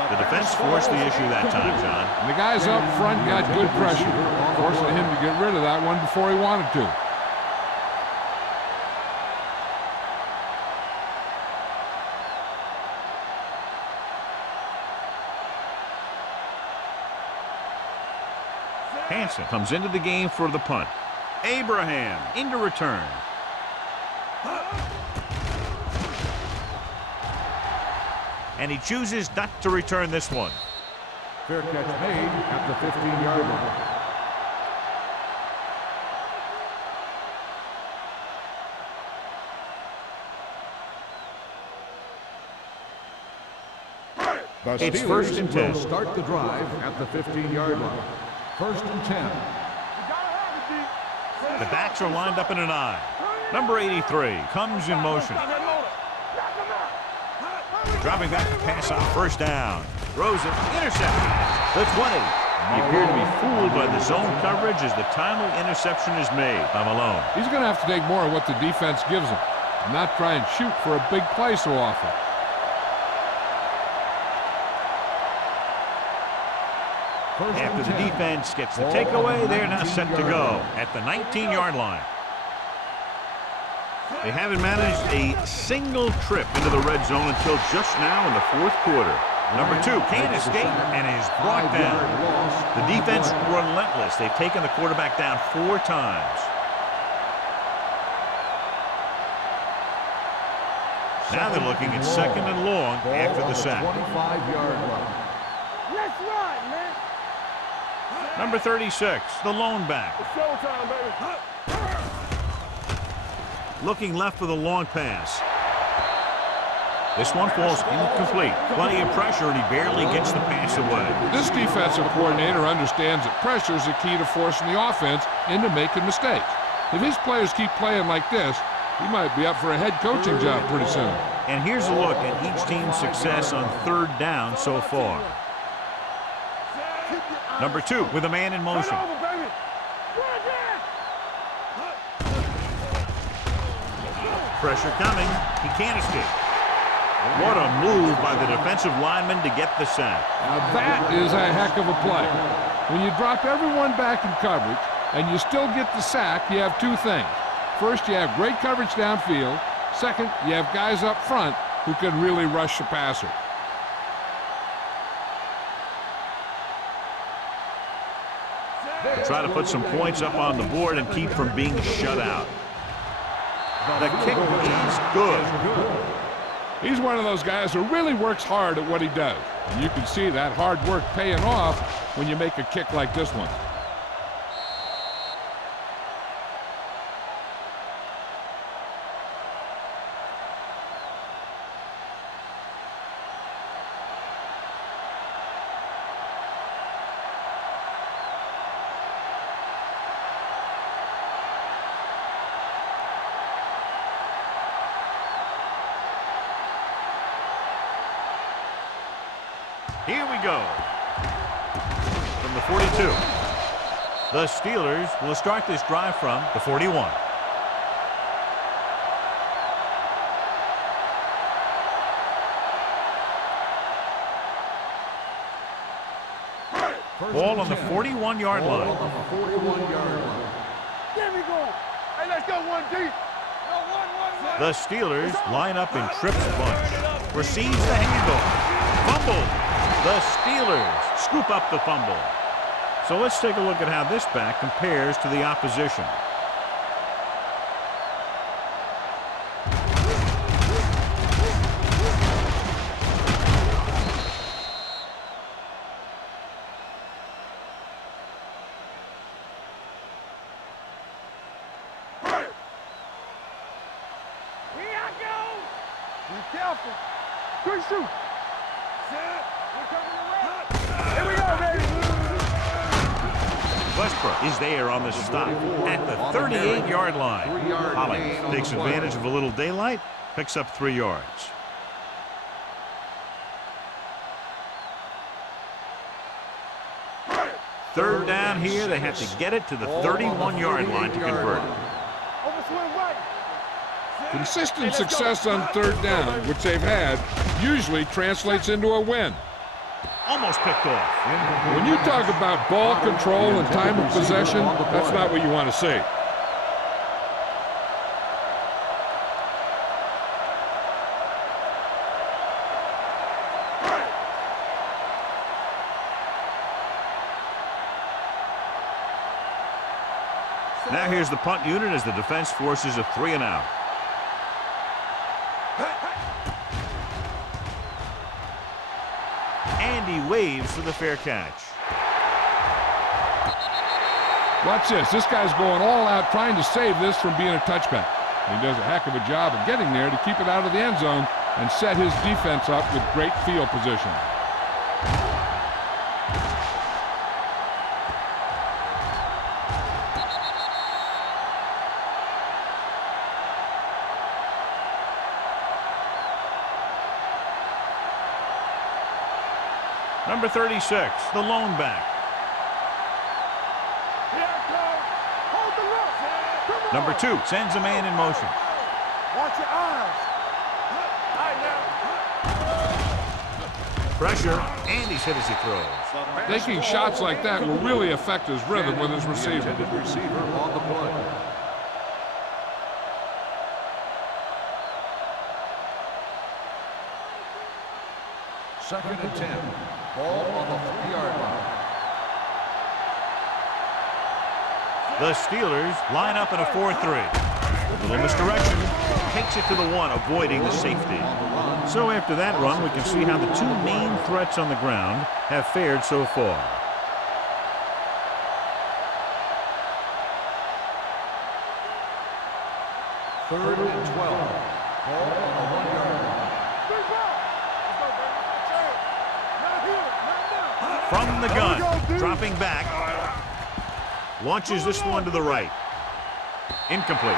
The defense forced the issue that time, John. And the guys up front got good pressure, forcing him to get rid of that one before he wanted to. Hansen comes into the game for the punt. Abraham into return. And he chooses not to return this one. Fair catch made at the 15-yard line. The It's first and 10. will start the drive at the 15-yard line. First and 10. The backs are lined up in an I. Number 83 comes in motion. Dropping back to pass on first down. Throws it, intercepted. The 20. He appeared to be fooled by the zone coverage as the timely interception is made by Malone. He's going to have to take more of what the defense gives him and not try and shoot for a big play so often. After the defense gets the takeaway, they're now set to go at the 19-yard line. They haven't managed a single trip into the red zone until just now in the fourth quarter. Number 2 can't escape and is brought down. The defense relentless. They've taken the quarterback down 4 times. Now they're looking at second and long after the sack. 25-yard line. Let's run, man. Number 36, the lone back. It's showtime, baby. Looking left for the long pass. This one falls incomplete. Plenty of pressure, and he barely gets the pass away. This defensive coordinator understands that pressure is the key to forcing the offense into making mistakes. If his players keep playing like this, he might be up for a head coaching job pretty soon. And here's a look at each team's success on third down so far. Number 2 with a man in motion. Pressure coming. He can't escape. What a move by the defensive lineman to get the sack. Now that is a heck of a play. When you drop everyone back in coverage and you still get the sack, you have 2 things. First, you have great coverage downfield. Second, you have guys up front who can really rush the passer. Try to put some points up on the board and keep from being shut out. The kick is good. He's one of those guys who really works hard at what he does. And you can see that hard work paying off when you make a kick like this one. Here we go. From the 42. The Steelers will start this drive from the 41. Ball on the 41-yard line. There we go. Hey, let's go 1 deep. The Steelers line up in trips bunch. Receives the handoff. Fumble. The Steelers scoop up the fumble. So let's take a look at how this back compares to the opposition. Here I go. Be careful. Quick shoot. Here we go, baby. Westbrook is there on the stop at the 38-yard line. Hollings takes advantage of a little daylight, picks up 3 yards. Third down here, they have to get it to the 31-yard line to convert it. Consistent success on third down, which they've had, usually translates into a win. Almost picked off. When you talk about ball control and time of possession, that's not what you want to see. Now here's the punt unit as the defense forces a 3-and-out. And he waves for the fair catch. Watch this. This guy's going all out trying to save this from being a touchback. He does a heck of a job of getting there to keep it out of the end zone and set his defense up with great field position. Number 36, the lone back. Hold the look. Come on. Number 2 sends a man in motion. Watch your eyes. Pressure, and he's hit as he throws. Taking shots like that will really affect his rhythm with his receiver. Receiver on the play. Second and 10. Ball on the 3-yard line. The Steelers line up in a 4-3. A little misdirection. Takes it to the 1, avoiding the safety. So after that run, we can see how the 2 main threats on the ground have fared so far. Third and 12. Ball on the 1-yard line. From the gun, dropping back. Launches this one to the right. Incomplete.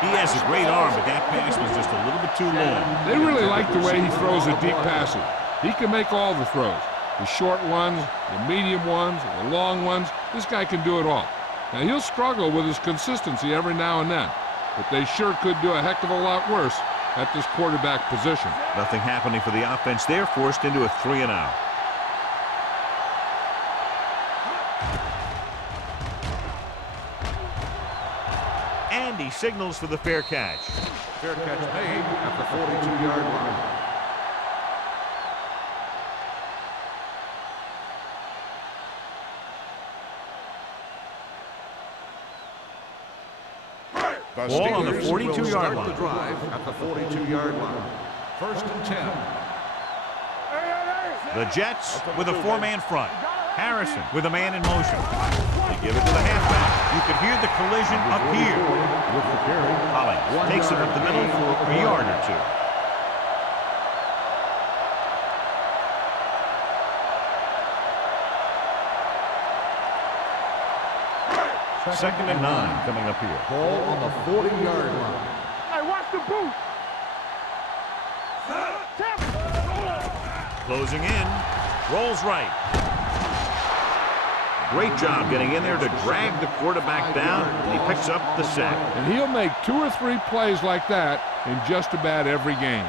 He has a great arm, but that pass was just a little bit too long. They really like the way he throws the deep passes. He can make all the throws. The short ones, the medium ones, the long ones. This guy can do it all. Now, he'll struggle with his consistency every now and then, but they sure could do a heck of a lot worse at this quarterback position. Nothing happening for the offense. They're forced into a 3-and-out. And he signals for the fair catch. Fair catch made at the 42-yard line. The Ball on the Steelers 42-yard will start line. the drive at the 42-yard line. First and 10. The Jets with a 4-man front. Harrison with a man in motion. They give it to the halfback. You could hear the collision up here. Hollings takes it up the middle for a yard or 2. Second and 9 coming up here. Ball on the 40-yard line. Hey, watch the boot. Closing in. Rolls right. Great job getting in there to drag the quarterback down, and he picks up the sack. And he'll make 2 or 3 plays like that in just about every game.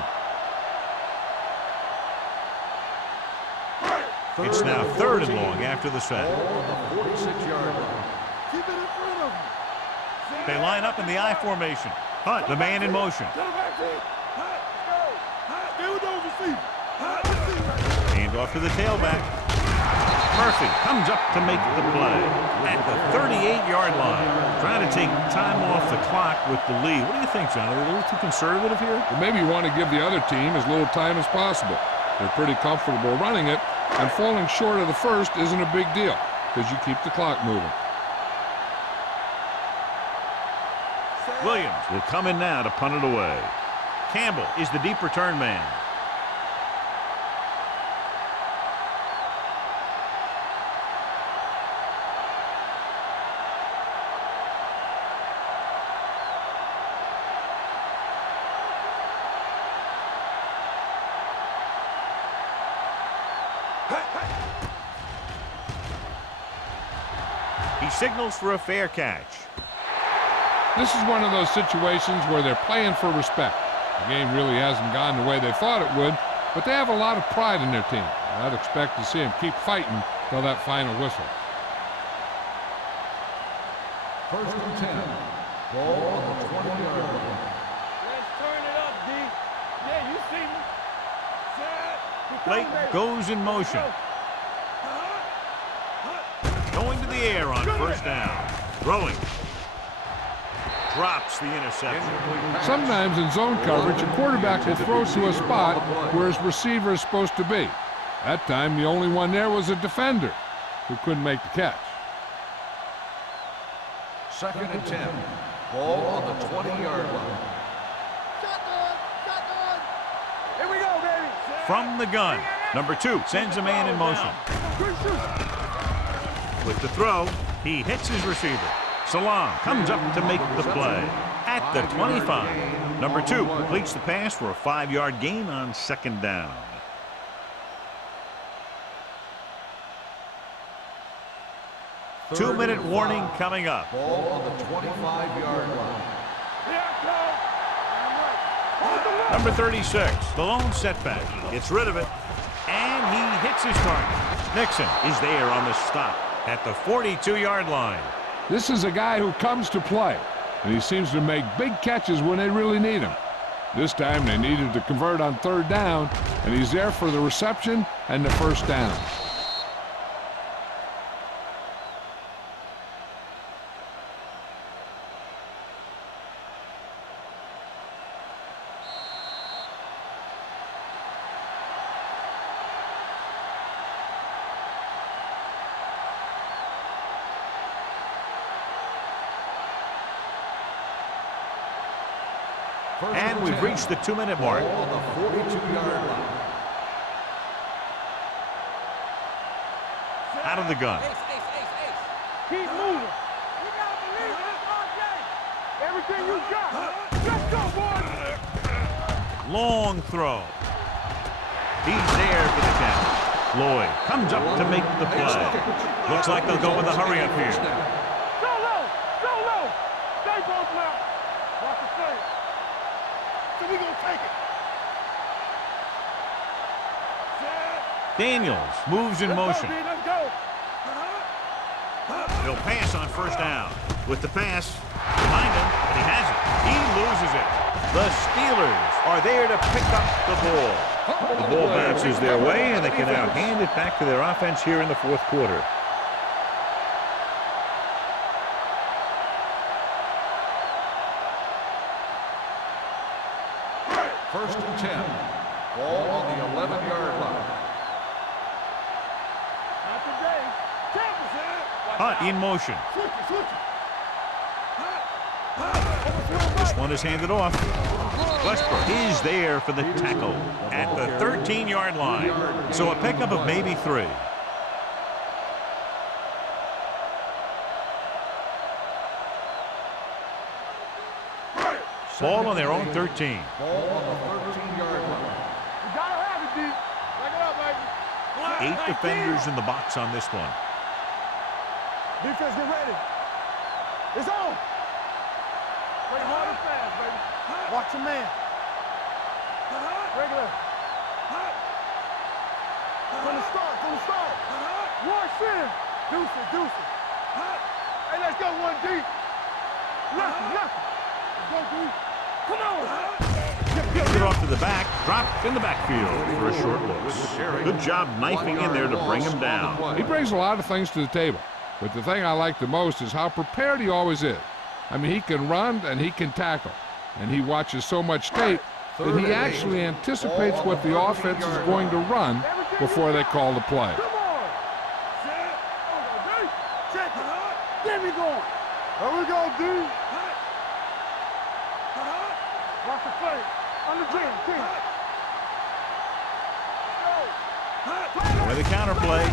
It's now 3rd and long after the sack. Ball on the 46-yard line. Keep it in front of him. They line up in the I formation. Hunt, the man in motion. Stay with those receivers. Hand off to the tailback. Murphy comes up to make the play at the 38-yard line. Trying to take time off the clock with the lead. What do you think, John? Are they a little too conservative here? Well, maybe you want to give the other team as little time as possible. They're pretty comfortable running it, and falling short of the first isn't a big deal because you keep the clock moving. Williams will come in now to punt it away. Campbell is the deep return man. He signals for a fair catch. This is one of those situations where they're playing for respect. The game really hasn't gone the way they thought it would, but they have a lot of pride in their team. I'd expect to see them keep fighting till that final whistle. First and 10. Ball on the 20-yard line. Let's turn it up, D. Yeah, you see me. Blake goes in motion. Going to the air on first down. Throwing. Drops the interception. Sometimes in zone coverage, a quarterback will throw to a spot where his receiver is supposed to be. That time, the only one there was a defender who couldn't make the catch. Second and 10. Ball on the 20-yard line. Here we go, baby. From the gun. Number 2 sends a man in motion. With the throw, he hits his receiver. Salam comes up to make the play at the 25. Number 2 completes the pass for a 5-yard gain on second down. 2-minute warning coming up. Ball on the 25-yard line. Number 36, the lone setback. Gets rid of it, and he hits his target. Nixon is there on the stop at the 42-yard line. This is a guy who comes to play, and he seems to make big catches when they really need him. This time they needed to convert on 3rd down, and he's there for the reception and the 1st down. And we've reached the 2-minute mark. Ball on the 42-yard line. Out of the gun. Keep moving. You gotta believe it, RJ. Everything you got. Let's go, boys. Long throw. He's there for the catch. Lloyd comes up to make the play. Looks like they'll go with a hurry up here. Go low. Go low. Stay both now. Watch the play. So we gonna take it. Daniels moves in motion. Let's go. He'll pass on 1st down. With the pass, behind him, and he has it. He loses it. The Steelers are there to pick up the ball. The ball bounces their way, and they can now hand it back to their offense here in the 4th quarter. First and 10. Ball on the 11-yard line. Not today. Hunt in motion. This one is handed off. Westbrook is there for the tackle at the 13-yard line. So a pickup of maybe 3. Ball on their own 13. Ball on the 13-yard line. You gotta have it, D. Back it up, baby. 8 defenders in the box on this one. Defense, get ready. It's on. Play hard and fast, baby. Watch your man. Regular. From the start. Rush in. Deuce it. Hey, let's go 1 deep. Left. Let's go, D. Come on. Gets it off to the back, dropped in the backfield for a short loss. Good job knifing in there to bring him down. He brings a lot of things to the table, but the thing I like the most is how prepared he always is. I mean, he can run and he can tackle, and he watches so much tape that he actually anticipates what the offense is going to run before they call the play. Come on. Check it. Get me going. There we go, D. Watch the play. On the 10. With a counter play.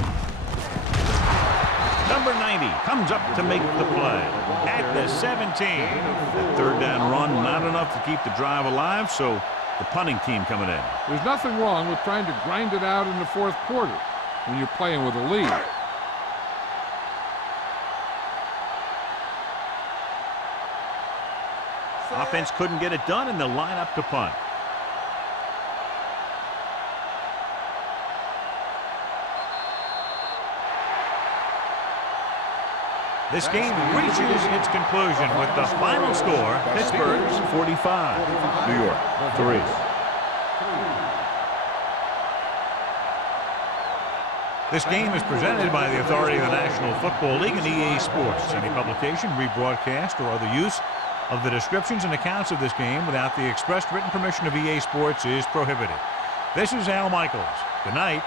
Number 90 comes up to make the play at the 17. That 3rd down run, not enough to keep the drive alive, so the punting team coming in. There's nothing wrong with trying to grind it out in the 4th quarter when you're playing with a lead. Offense couldn't get it done, and they'll line up to punt. This game reaches its conclusion with the final score: Pittsburgh 45, New York 3. This game is presented by the authority of the National Football League and EA Sports. Any publication, rebroadcast, or other use of the descriptions and accounts of this game without the expressed written permission of EA Sports is prohibited. This is Al Michaels. Good night.